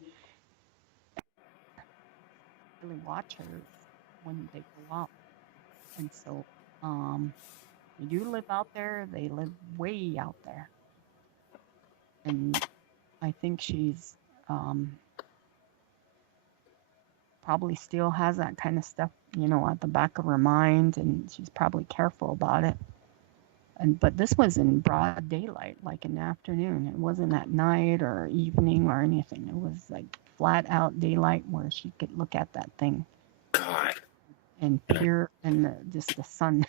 really watch her when they go out. And so they do live out there. They live way out there. And I think she's probably still has that kind of stuff, at the back of her mind, and she's probably careful about it. But this was in broad daylight, like in the afternoon. It wasn't at night or evening or anything. It was like flat out daylight where she could look at that thing. God. And peer in just the sun.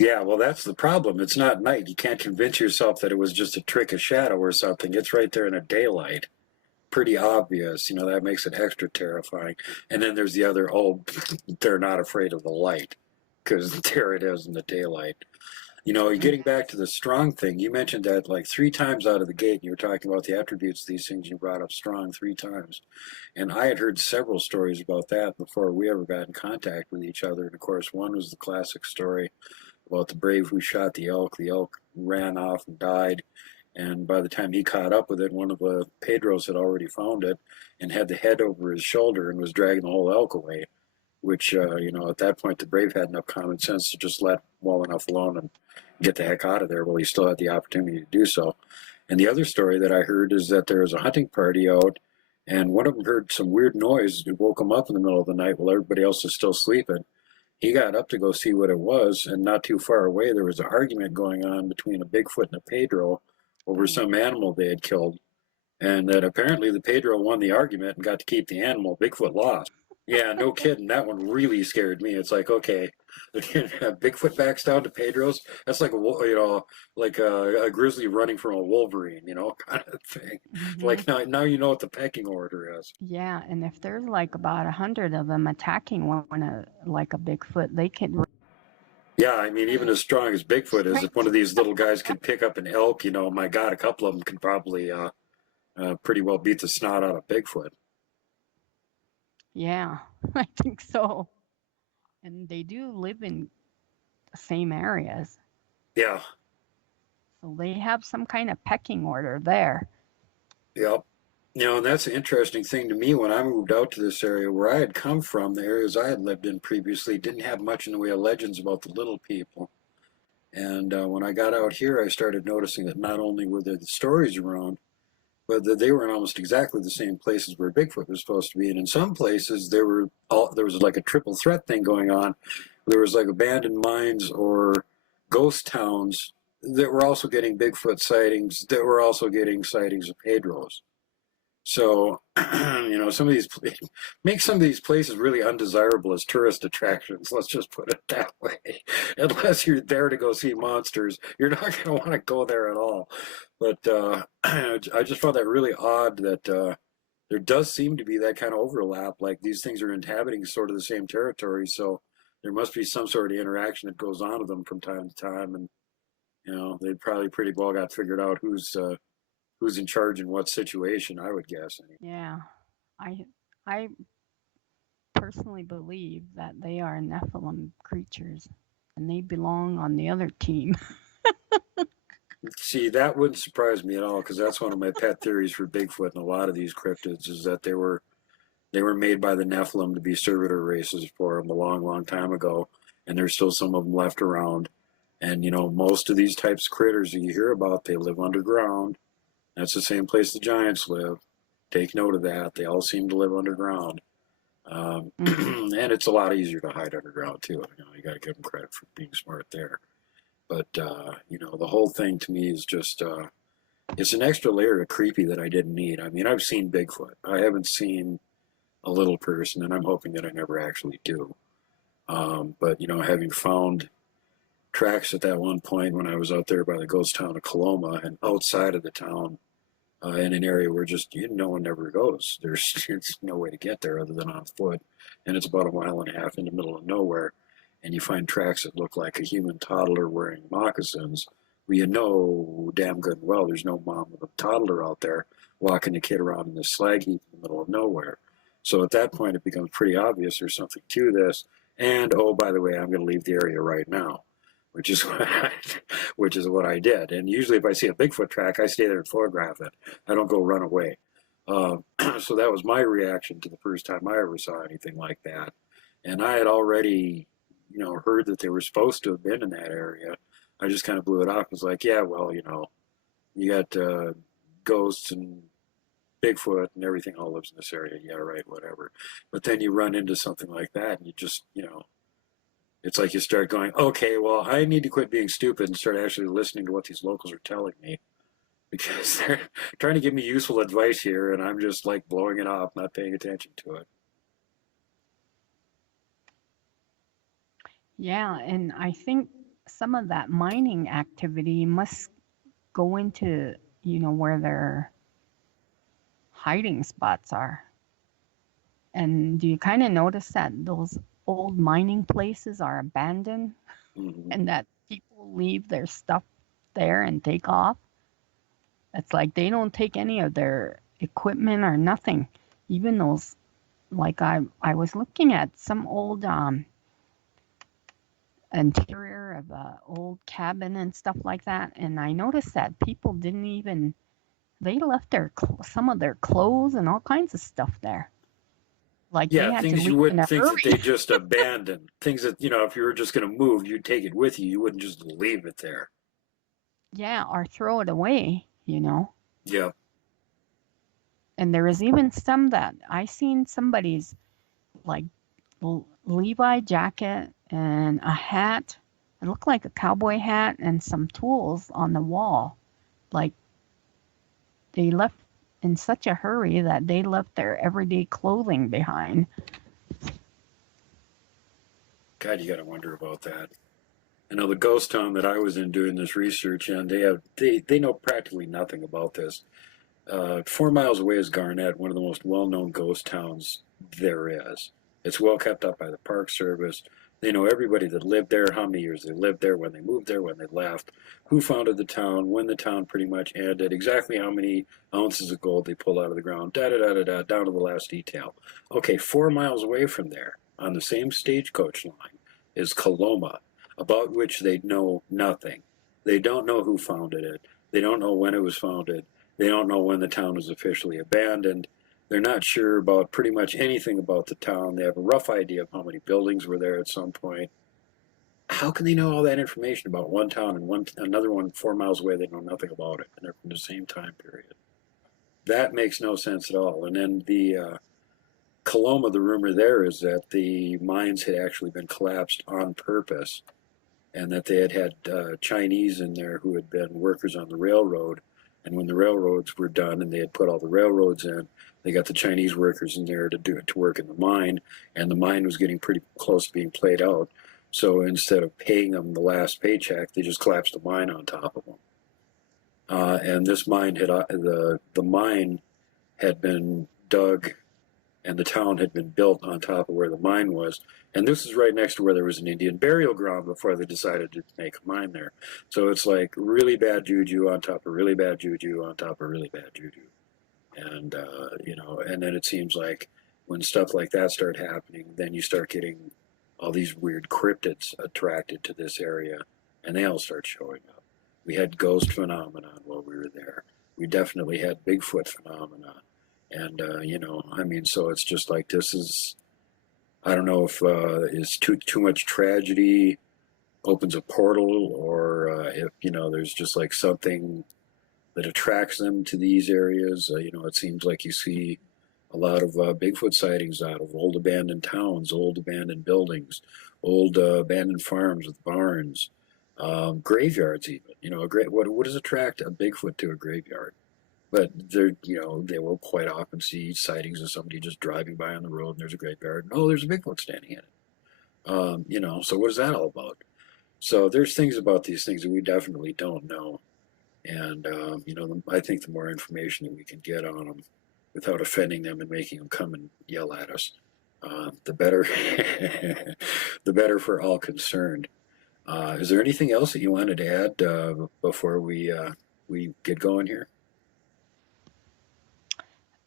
Yeah, well, that's the problem. It's not night. You can't convince yourself that it was just a trick of shadow or something. It's right there in the daylight. Pretty obvious. That makes it extra terrifying. And then there's the other, oh, they're not afraid of the light because there it is in the daylight. Getting back to the strong thing, you mentioned that like 3 times out of the gate, you were talking about the attributes of these things. You brought up strong 3 times. And I had heard several stories about that before we ever got in contact with each other. And of course, one was the classic story about the brave who shot the elk. The elk ran off and died. And by the time he caught up with it, one of the Pedros had already found it and had the head over his shoulder and was dragging the whole elk away. Which, at that point, the brave had enough common sense to just let well enough alone and get the heck out of there while he still had the opportunity to do so. And the other story that I heard is that there was a hunting party out, and one of them heard some weird noise. It woke him up in the middle of the night while everybody else was still sleeping. He got up to go see what it was, and not too far away, there was an argument going on between a Bigfoot and a Pedro over some animal they had killed. And that apparently the Pedro won the argument and got to keep the animal. Bigfoot lost. Yeah, no kidding. That one really scared me. It's like, okay, Bigfoot backs down to Pedro's. That's like a grizzly running from a wolverine, kind of thing. Mm-hmm. Like now you know what the pecking order is. Yeah, and if there's like about 100 of them attacking one like a Bigfoot, they could. Yeah, I mean, even as strong as Bigfoot is, if one of these little guys could pick up an elk, my God, a couple of them could probably pretty well beat the snot out of Bigfoot. Yeah, I think so. And they do live in the same areas. Yeah. So they have some kind of pecking order there. Yep. And that's an interesting thing to me. When I moved out to this area where I had come from, the areas I had lived in previously didn't have much in the way of legends about the little people. And when I got out here, I started noticing that not only were there the stories around, but that they were in almost exactly the same places where Bigfoot was supposed to be. And in some places, there was like a triple threat thing going on. There was like abandoned mines or ghost towns that were also getting Bigfoot sightings, that were also getting sightings of Pedros. So, some of these make some of these places really undesirable as tourist attractions. Let's just put it that way. Unless you're there to go see monsters, you're not going to want to go there at all. But I just found that really odd that there does seem to be that kind of overlap. Like these things are inhabiting sort of the same territory, so there must be some sort of interaction that goes on with them from time to time. And they probably pretty well got figured out who's in charge in what situation, I would guess. Yeah, I personally believe that they are Nephilim creatures, and they belong on the other team. See, that wouldn't surprise me at all, because that's one of my pet theories for Bigfoot and a lot of these cryptids is that they were made by the Nephilim to be servitor races for them a long, long time ago, and there's still some of them left around. And most of these types of critters that you hear about, they live underground. That's the same place the giants live. Take note of that. They all seem to live underground. And it's a lot easier to hide underground, too. You got to give them credit for being smart there. But, the whole thing to me is just, it's an extra layer of creepy that I didn't need. I mean, I've seen Bigfoot. I haven't seen a little person, and I'm hoping that I never actually do. But, having found tracks at that one point when I was out there by the ghost town of Coloma and outside of the town, in an area where just no one ever goes. There's no way to get there other than on foot, and it's about a mile and a half in the middle of nowhere, and you find tracks that look like a human toddler wearing moccasins, where you know damn good and well there's no mom with a toddler out there walking the kid around in this slag heap in the middle of nowhere. So at that point, it becomes pretty obvious there's something to this. And oh, by the way, I'm going to leave the area right now, which is which is what I did. And usually, if I see a Bigfoot track, I stay there and photograph it. I don't go run away. So that was my reaction to the first time I ever saw anything like that. And I had already, heard that they were supposed to have been in that area. I just kind of blew it off. It was like, yeah, well, you got ghosts and Bigfoot and everything all lives in this area. Yeah, right, whatever. But then you run into something like that, and you just, it's like you start going, okay, well, I need to quit being stupid and start actually listening to what these locals are telling me, because they're trying to give me useful advice here, and I'm just like blowing it off, not paying attention to it. Yeah, and I think some of that mining activity must go into, where their hiding spots are. And do you kind of notice that those old mining places are abandoned Mm-hmm. and that people leave their stuff there and take off? It's like they don't take any of their equipment or nothing. Even those, like I was looking at some old interior of a old cabin and stuff like that, and I noticed that people didn't even, they left some of their clothes and all kinds of stuff there. Like they Yeah, had to things you leave in wouldn't a think that hurry. they just abandoned. Things that, if you were just going to move, you'd take it with you. You wouldn't just leave it there. Yeah, or throw it away. Yeah. And there was even some that I seen somebody's like Levi jacket and a hat. It looked like a cowboy hat and some tools on the wall. Like they left in such a hurry that they left their everyday clothing behind. God, you got to wonder about that. I know the ghost town that I was in doing this research, and they know practically nothing about this. 4 miles away is Garnett, one of the most well-known ghost towns there is. It's well kept up by the Park Service. They know everybody that lived there, how many years they lived there, when they moved there, when they left, who founded the town, when the town pretty much ended, exactly how many ounces of gold they pulled out of the ground, da da da da da, down to the last detail. Okay, 4 miles away from there, on the same stagecoach line, is Coloma, about which they know nothing. They don't know who founded it. They don't know when it was founded. They don't know when the town was officially abandoned. They're not sure about pretty much anything about the town. They have a rough idea of how many buildings were there at some point. How can they know all that information about one town and another one 4 miles away? They know nothing about it, and they're from the same time period. That makes no sense at all. And then the Coloma, the rumor there is that the mines had actually been collapsed on purpose, and that they had Chinese in there who had been workers on the railroad. And when the railroads were done and they had put all the railroads in, they got the Chinese workers in there to work in the mine, and the mine was getting pretty close to being played out. So instead of paying them the last paycheck, they just collapsed the mine on top of them. And this mine the mine had been dug, and the town had been built on top of where the mine was. And this is right next to where there was an Indian burial ground before they decided to make a mine there. So it's like really bad juju on top of really bad juju on top of really bad juju. And, and then it seems like when stuff like that start happening, then you start getting all these weird cryptids attracted to this area, and they all start showing up. We had ghost phenomenon while we were there. We definitely had Bigfoot phenomenon. And, so it's just like this is, I don't know if it's too much tragedy opens a portal, or if, there's just like something that attracts them to these areas. It seems like you see a lot of Bigfoot sightings out of old abandoned towns, old abandoned buildings, old abandoned farms with barns, graveyards even. What does attract a Bigfoot to a graveyard? But they will quite often see sightings of somebody just driving by on the road and there's a graveyard and, oh, there's a Bigfoot standing in it. So what is that all about? So there's things about these things that we definitely don't know. And I think the more information that we can get on them without offending them and making them come and yell at us, the better. The better for all concerned. Is there anything else that you wanted to add before we get going here?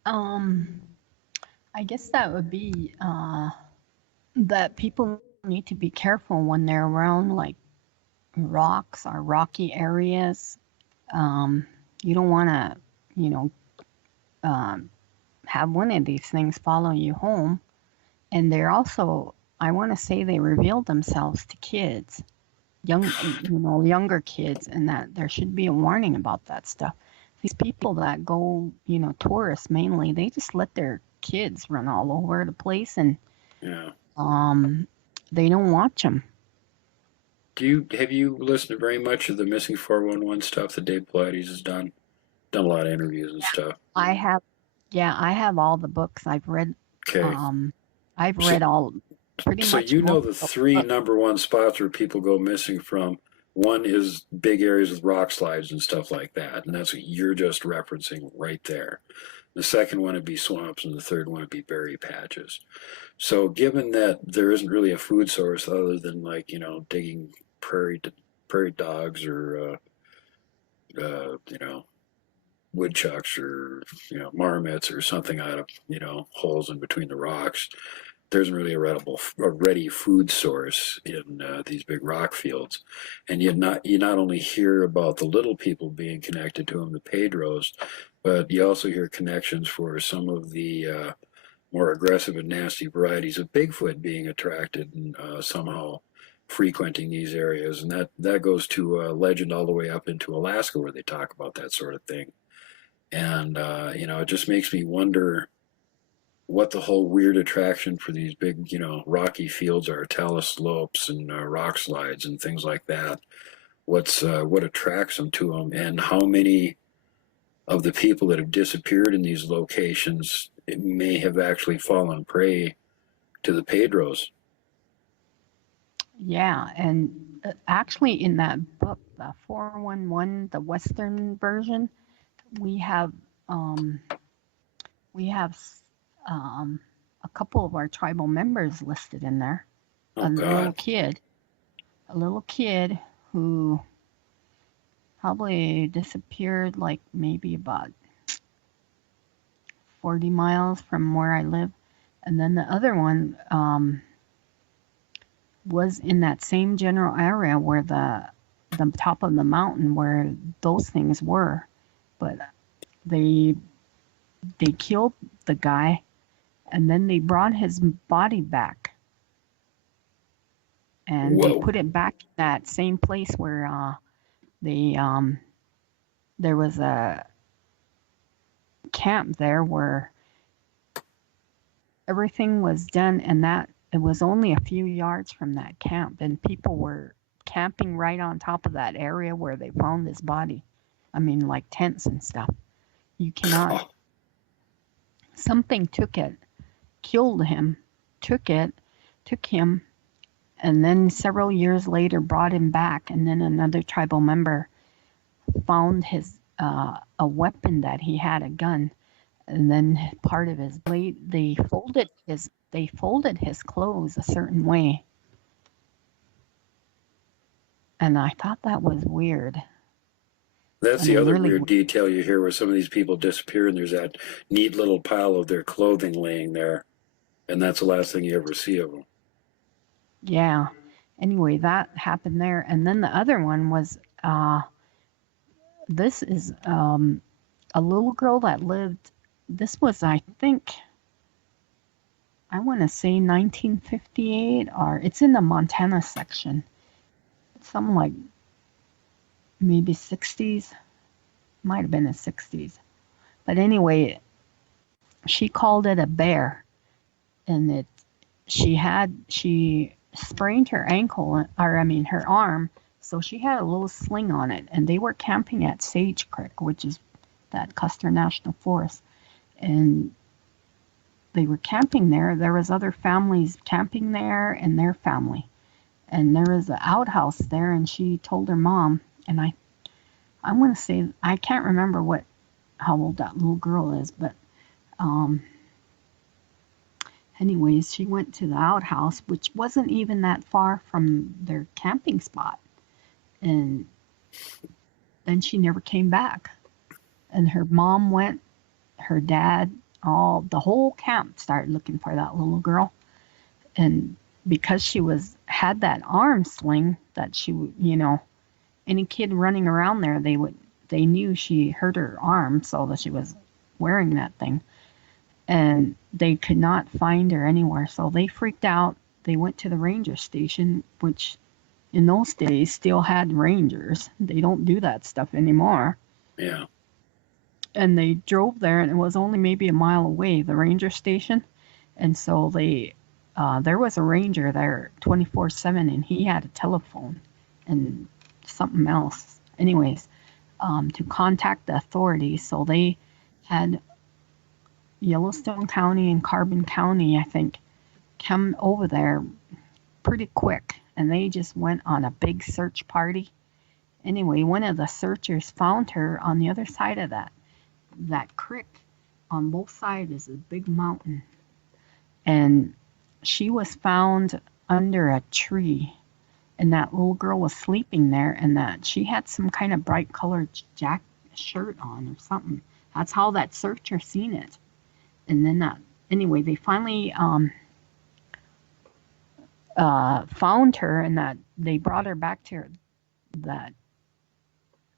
Um, I guess that would be that people need to be careful when they're around like rocks or rocky areas. Um, you don't want to, you know, um, have one of these things follow you home. And they're also, I want to say they revealed themselves to kids, younger kids, and that there should be a warning about that stuff. These people that go, tourists mainly, they just let their kids run all over the place, and Yeah. they don't watch them. Have you listened to very much of the missing 411 stuff that Dave Pilates has done? Done a lot of interviews and stuff. I have, yeah, I have all the books. Okay. Um, I've So, read all, pretty so much you know most the of three the number one spots where people go missing from. One is big areas with rock slides and stuff like that, and that's what you're just referencing right there. The second one would be swamps, and the third one would be berry patches. So, given that there isn't really a food source other than digging prairie prairie dogs or woodchucks or marmots or something out of holes in between the rocks, there isn't really a ready food source in these big rock fields, and you not only hear about the little people being connected to them, the Pedros, but you also hear connections for some of the more aggressive and nasty varieties of Bigfoot being attracted and somehow frequenting these areas, and that goes to legend all the way up into Alaska where they talk about that sort of thing. And it just makes me wonder what the whole weird attraction for these big, rocky fields are, talus slopes and rock slides and things like that. What attracts them to them, and how many of the people that have disappeared in these locations may have actually fallen prey to the Pedros. Yeah, and actually in that book, the 411, the Western version, we have um, we have a couple of our tribal members listed in there. Oh God. A little kid who probably disappeared like maybe about 40 miles from where I live, and then the other one was in that same general area where the top of the mountain where those things were, but they they killed the guy and then they brought his body back and they Whoa. put it back in that same place where they there was a camp there where everything was done, and that it was only a few yards from that camp, and people were camping right on top of that area where they found his body. I mean, like tents and stuff. You cannot. Oh, Something took it, killed him, took it, took him, and then several years later brought him back. And then another tribal member found his a weapon that he had, a gun, and then part of his blade. They folded his clothes a certain way, and I thought that was weird. that's I the mean, other really weird weird. detail you hear, where some of these people disappear and there's that neat little pile of their clothing laying there, and that's the last thing you ever see of them. Yeah. Anyway, that happened there, and then the other one was this is a little girl that lived. This was, I think, I want to say 1958, or it's in the Montana section. It's something like maybe 60s, might have been the 60s. But anyway, she called it a bear, and she sprained her ankle, or I mean her arm, so she had a little sling on it, and they were camping at Sage Creek, which is that Custer National Forest, and they were camping there. There was other families camping there and their family, and there was an outhouse there, and she told her mom, and I want to say, I can't remember how old that little girl is, but um, anyways, she went to the outhouse, which wasn't even that far from their camping spot, and then she never came back. And her mom went, her dad, all the whole camp started looking for that little girl, and because she was had that arm sling that she would, any kid running around there, they knew she hurt her arm, so that she was wearing that thing, and they could not find her anywhere. So they freaked out. They went to the ranger station, which in those days still had rangers. They don't do that stuff anymore. Yeah. And they drove there, and it was only maybe a mile away, the ranger station. And so there was a ranger there 24/7, and he had a telephone and something else. Anyways, to contact the authorities. So they had Yellowstone County and Carbon County, I think, come over there pretty quick, and they just went on a big search party. Anyway, one of the searchers found her on the other side of that creek. On both sides is a big mountain, and she was found under a tree, and that little girl was sleeping there, and that she had some kind of bright colored shirt on or something. That's how that searcher seen it. And then anyway, they finally found her, and that they brought her back to that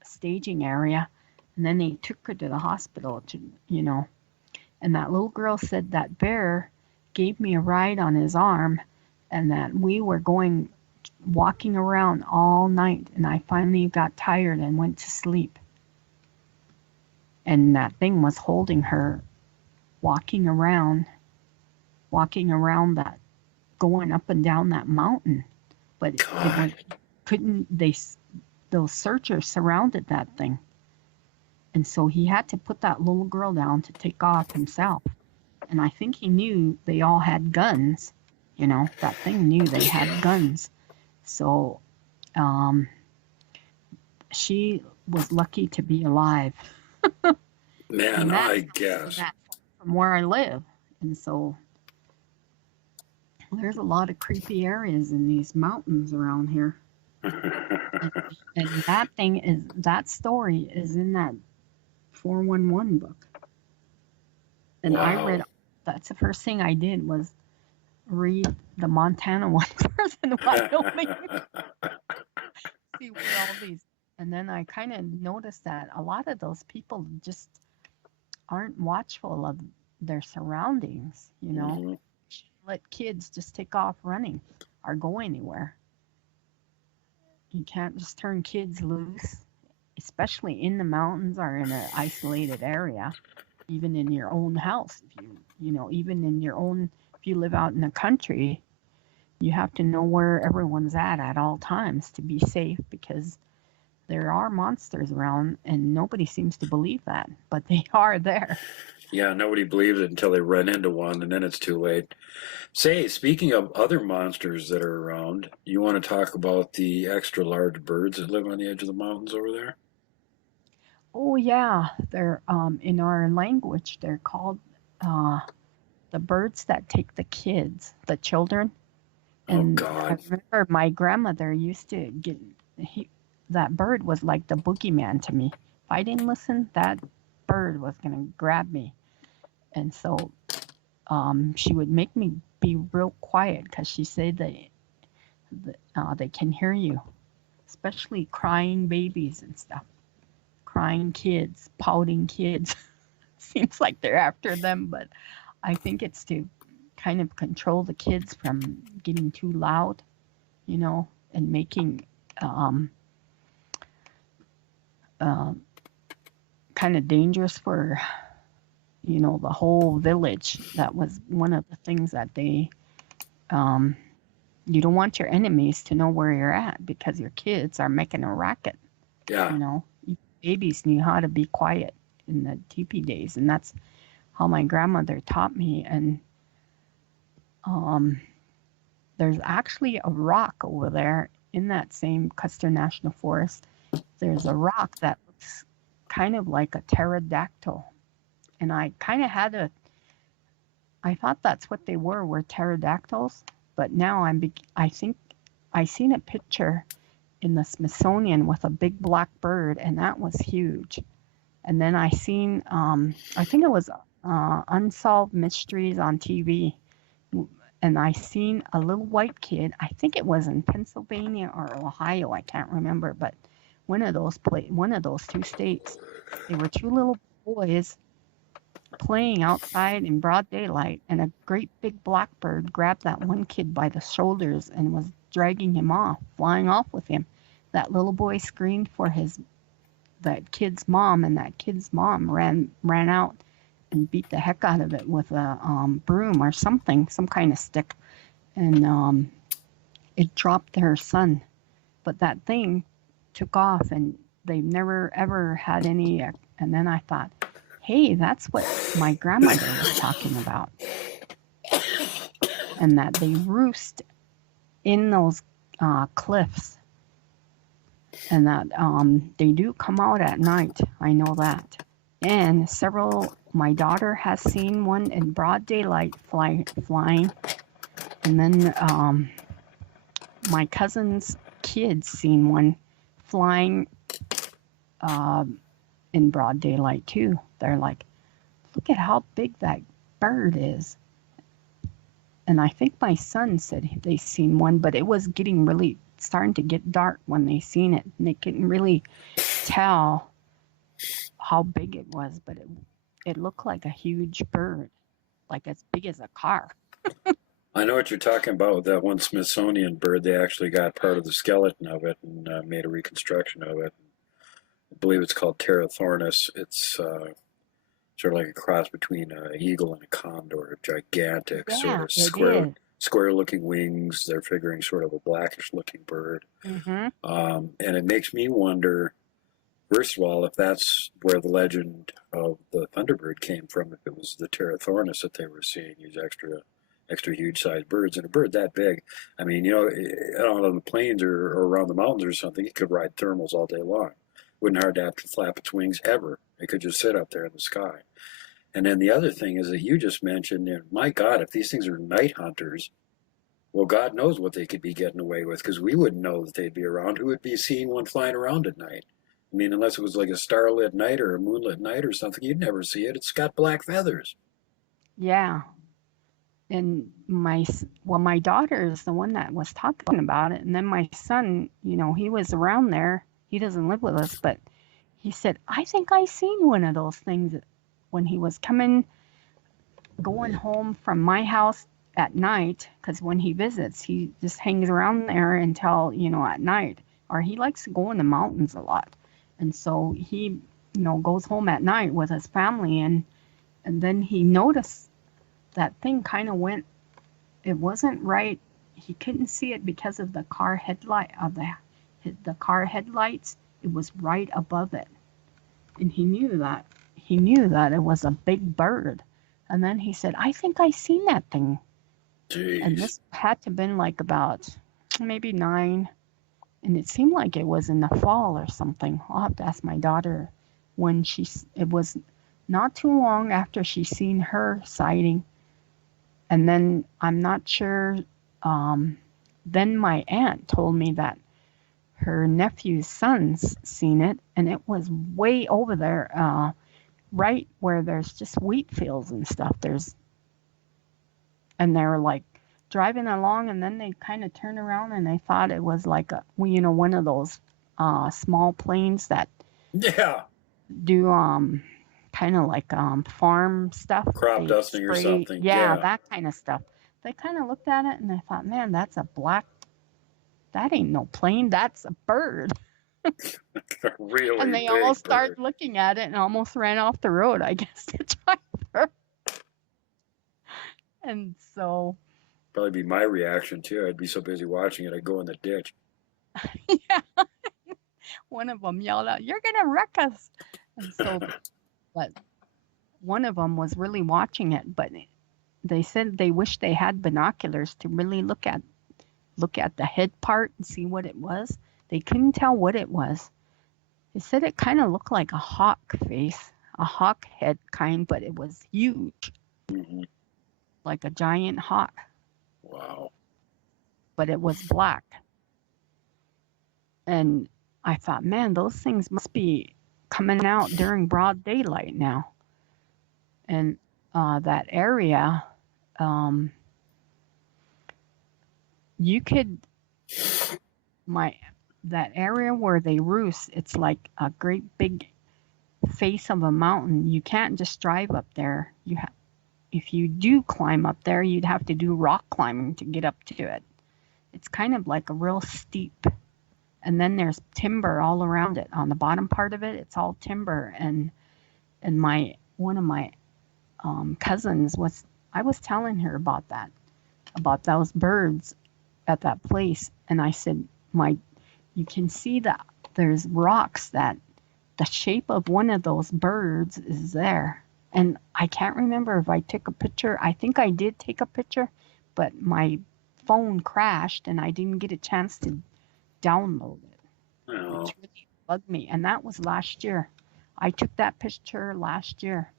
staging area, and then they took her to the hospital to. And that little girl said that bear gave me a ride on his arm, and that we were walking around all night, and I finally got tired and went to sleep. And that thing was holding her, walking around that, going up and down that mountain. But God. those searchers surrounded that thing. And so he had to put that little girl down to take off himself. And I think he knew they all had guns. That thing knew they had guns. So she was lucky to be alive. Man, I guess. From where I live. And so there's a lot of creepy areas in these mountains around here. And that story is in that 411 book. And wow. that's the first thing I did was read the Montana one first in Wyoming. See where all these, and then I kind of noticed that a lot of those people just aren't watchful of their surroundings, Mm-hmm. Let kids just take off running or go anywhere. You can't just turn kids loose, especially in the mountains or in an isolated area, even in your own house. Even in your own, if you live out in the country, you have to know where everyone's at all times to be safe, because there are monsters around and nobody seems to believe that, but they are there. Yeah, nobody believes it until they run into one, and then it's too late. Say, speaking of other monsters that are around, you want to talk about the extra large birds that live on the edge of the mountains over there? Oh yeah, they're in our language they're called uh, the birds that take the children. Oh, And I God. remember my grandmother used to that bird was like the boogeyman to me. If I didn't listen, that bird was going to grab me. And so she would make me be real quiet, because she said they can hear you, especially crying babies and stuff, crying kids, pouting kids. Seems like they're after them, but I think it's to kind of control the kids from getting too loud, and making um, uh, kind of dangerous for, the whole village. That was one of the things that um, you don't want your enemies to know where you're at, because your kids are making a racket, Yeah. Babies knew how to be quiet in the teepee days, and that's how my grandmother taught me. And um, there's actually a rock over there in that same Custer National Forest. There's a rock that looks kind of like a pterodactyl. And I kind of I thought that's what they were pterodactyls. But now I think I seen a picture in the Smithsonian with a big black bird, and that was huge. And then I seen, I think it was Unsolved Mysteries on TV, and I seen a little white kid. I think it was in Pennsylvania or Ohio. I can't remember, but one of those two states. They were two little boys playing outside in broad daylight, and a great big blackbird grabbed that one kid by the shoulders and was dragging him off, flying off with him. That little boy screamed for that kid's mom, and that kid's mom ran out and beat the heck out of it with a broom or something, some kind of stick, and it dropped her son. But that thing took off, and they've never ever had any. And then I thought, hey, that's what my grandmother was talking about, and that they roost in those cliffs, and that they do come out at night. I know that. And my daughter has seen one in broad daylight flying, and then my cousin's kids seen one flying in broad daylight too. They're like, look at how big that bird is. And I think my son said they seen one, but it was starting to get dark when they seen it, and they couldn't really tell how big it was, but it looked like a huge bird, like as big as a car. I know what you're talking about. That one Smithsonian bird, they actually got part of the skeleton of it and made a reconstruction of it. I believe it's called Teihiihan. It's sort of like a cross between an eagle and a condor, a gigantic, sort of square-looking wings. They're figuring sort of a blackish-looking bird. Mm-hmm. And it makes me wonder, first of all, if that's where the legend of the Thunderbird came from, if it was the Teihiihan that they were seeing, these extra huge sized birds. And a bird that big, I mean, out on the plains or around the mountains or something, it could ride thermals all day long. Wouldn't hardly have to flap its wings ever. It could just sit up there in the sky. And then the other thing is that you just mentioned, my God, if these things are night hunters, well, God knows what they could be getting away with, because we wouldn't know that they'd be around. Who would be seeing one flying around at night? I mean, unless it was like a starlit night or a moonlit night or something, you'd never see it. It's got black feathers. Yeah. And my daughter is the one that was talking about it. And then my son, he was around there. He doesn't live with us, but he said, I think I seen one of those things when he was going home from my house at night, because when he visits, he just hangs around there until, at night, or he likes to go in the mountains a lot. And so he, goes home at night with his family, and then he noticed that thing kind of it wasn't right. He couldn't see it because of the car headlights. It was right above it. And he knew that it was a big bird. And then he said, I think I seen that thing. Jeez. And this had to have been like about maybe 9. And it seemed like it was in the fall or something. I'll have to ask my daughter when it was not too long after she seen her sighting. And then I'm not sure, then my aunt told me that her nephew's son's seen it, and it was way over there, right where there's just wheat fields and stuff. And they were like driving along, and then they kind of turned around and they thought it was like one of those small planes that do kind of like farm stuff, crop dusting or something. Yeah, that kind of stuff. They kind of looked at it and they thought, man, that ain't no plane, that's a bird. Really. And they almost started looking at it and almost ran off the road, I guess, to drive. And so probably be my reaction too. I'd be so busy watching it, I'd go in the ditch. Yeah. One of them yelled out, "You're gonna wreck us!" And so, but one of them was really watching it. But they said they wish they had binoculars to really look at the head part and see what it was. They couldn't tell what it was. They said it kind of looked like a hawk face, a hawk head kind, but it was huge, Hmm. like a giant hawk, Wow. but it was black. And I thought, man, those things must be coming out during broad daylight now. And that area, um, you could my that area where they roost. It's like a great big face of a mountain. You can't just drive up there. If you do climb up there, you'd have to do rock climbing to get up to it. It's kind of like a real steep, and then there's timber all around it. On the bottom part of it, it's all timber. And my one of my cousins was I was telling her about those birds at that place, and I said, my you can see that there's rocks that the shape of one of those birds is there. And I can't remember if I took a picture. I think I did take a picture, but my phone crashed and I didn't get a chance to download it, Oh. which really bugged me. And that was last year. I took that picture last year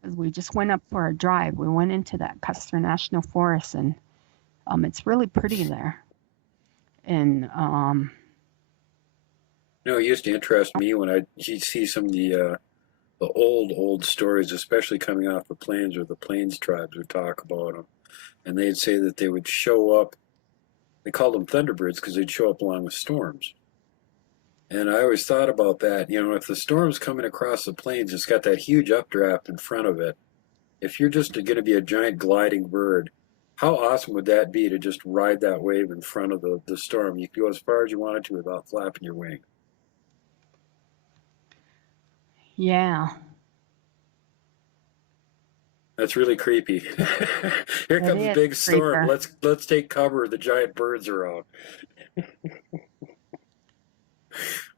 because we just went up for a drive. We went into that Custer National Forest, and it's really pretty there. And No, it used to interest me when you'd see some of the old stories, especially coming off the plains, or the plains tribes would talk about them, and they'd say that they would show up. They called them Thunderbirds because they'd show up along with storms. And I always thought about that. You know, if the storm's coming across the plains, it's got that huge updraft in front of it. If you're just going to be a giant gliding bird, how awesome would that be to just ride that wave in front of the storm? You could go as far as you wanted to without flapping your wing. yeah, That's really creepy. Here it comes a is big storm. creeper. Let's take cover. The giant birds are out.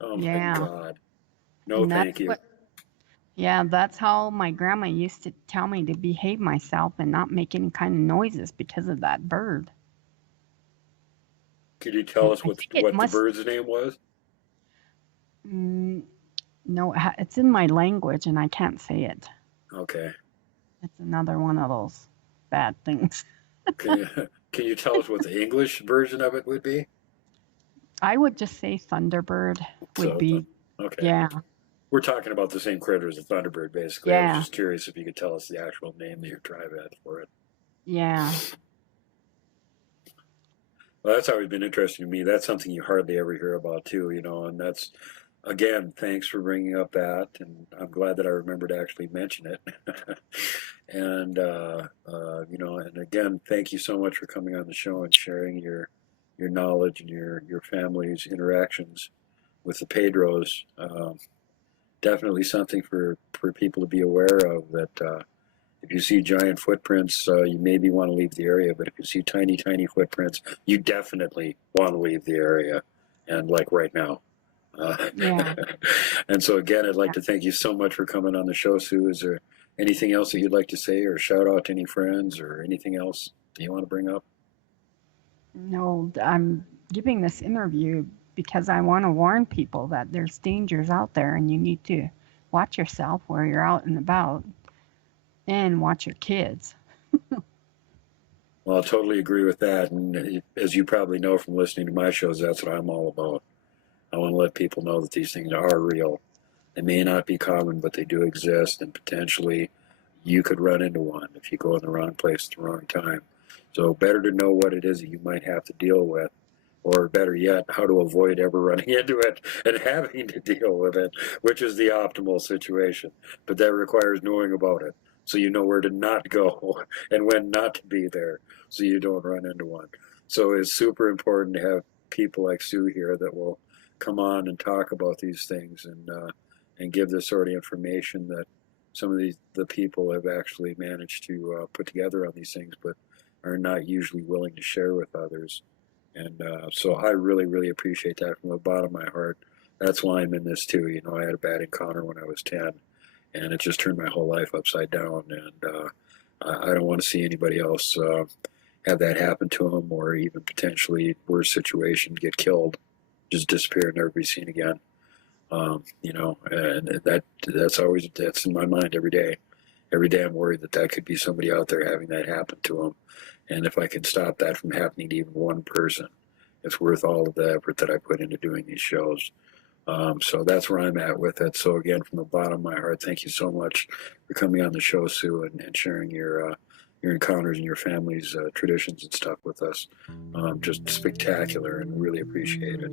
Oh my Yeah, God. No, and thank you. that's how my grandma used to tell me to behave myself and not make any kind of noises because of that bird. Could you tell And us I what think it what the must. bird's name was? Mm, no, it's in my language and I can't say it. Okay. It's another one of those bad things. Can you can you tell us what the English version of it would be? I would just say Thunderbird would So, be, okay. yeah, We're talking about the same critter as the Thunderbird, basically. I was yeah, just curious if you could tell us the actual name that your tribe had for it. yeah. Well, that's always been interesting to me. That's something you hardly ever hear about, too, and that's, again, thanks for bringing up that, and I'm glad that I remembered to actually mention it. And, and again, thank you so much for coming on the show and sharing your knowledge and your family's interactions with the Pedros. Definitely something for people to be aware of, that if you see giant footprints, you maybe want to leave the area, but if you see tiny, tiny footprints, you definitely want to leave the area, and like right now. Uh, Yeah. and so again, I'd like Yeah. to thank you so much for coming on the show, Sue. Is there anything else that you'd like to say, or shout out to any friends, or anything else that you want to bring up? No, I'm giving this interview because I want to warn people that there's dangers out there and you need to watch yourself where you're out and about and watch your kids. Well, I totally agree with that. And as you probably know from listening to my shows, that's what I'm all about. I want to let people know that these things are real. They may not be common, but they do exist, and potentially you could run into one if you go in the wrong place at the wrong time. So better to know what it is that you might have to deal with, or better yet, how to avoid ever running into it and having to deal with it, which is the optimal situation. But that requires knowing about it, so you know where to not go and when not to be there, so you don't run into one. So it's super important to have people like Sue here that will come on and talk about these things, and give the sort of information that some of the people have actually managed to put together on these things, but are not usually willing to share with others. And so I really, really appreciate that from the bottom of my heart. That's why I'm in this too. I had a bad encounter when I was 10, and it just turned my whole life upside down. And I don't want to see anybody else have that happen to them, or even potentially worse situation, get killed, just disappear and never be seen again. And that's in my mind every day. Every day I'm worried that could be somebody out there having that happen to them. And if I can stop that from happening to even one person, it's worth all of the effort that I put into doing these shows. So that's where I'm at with it. So again, from the bottom of my heart, thank you so much for coming on the show, Sue, and sharing your encounters and your family's traditions and stuff with us. Just spectacular, and really appreciate it.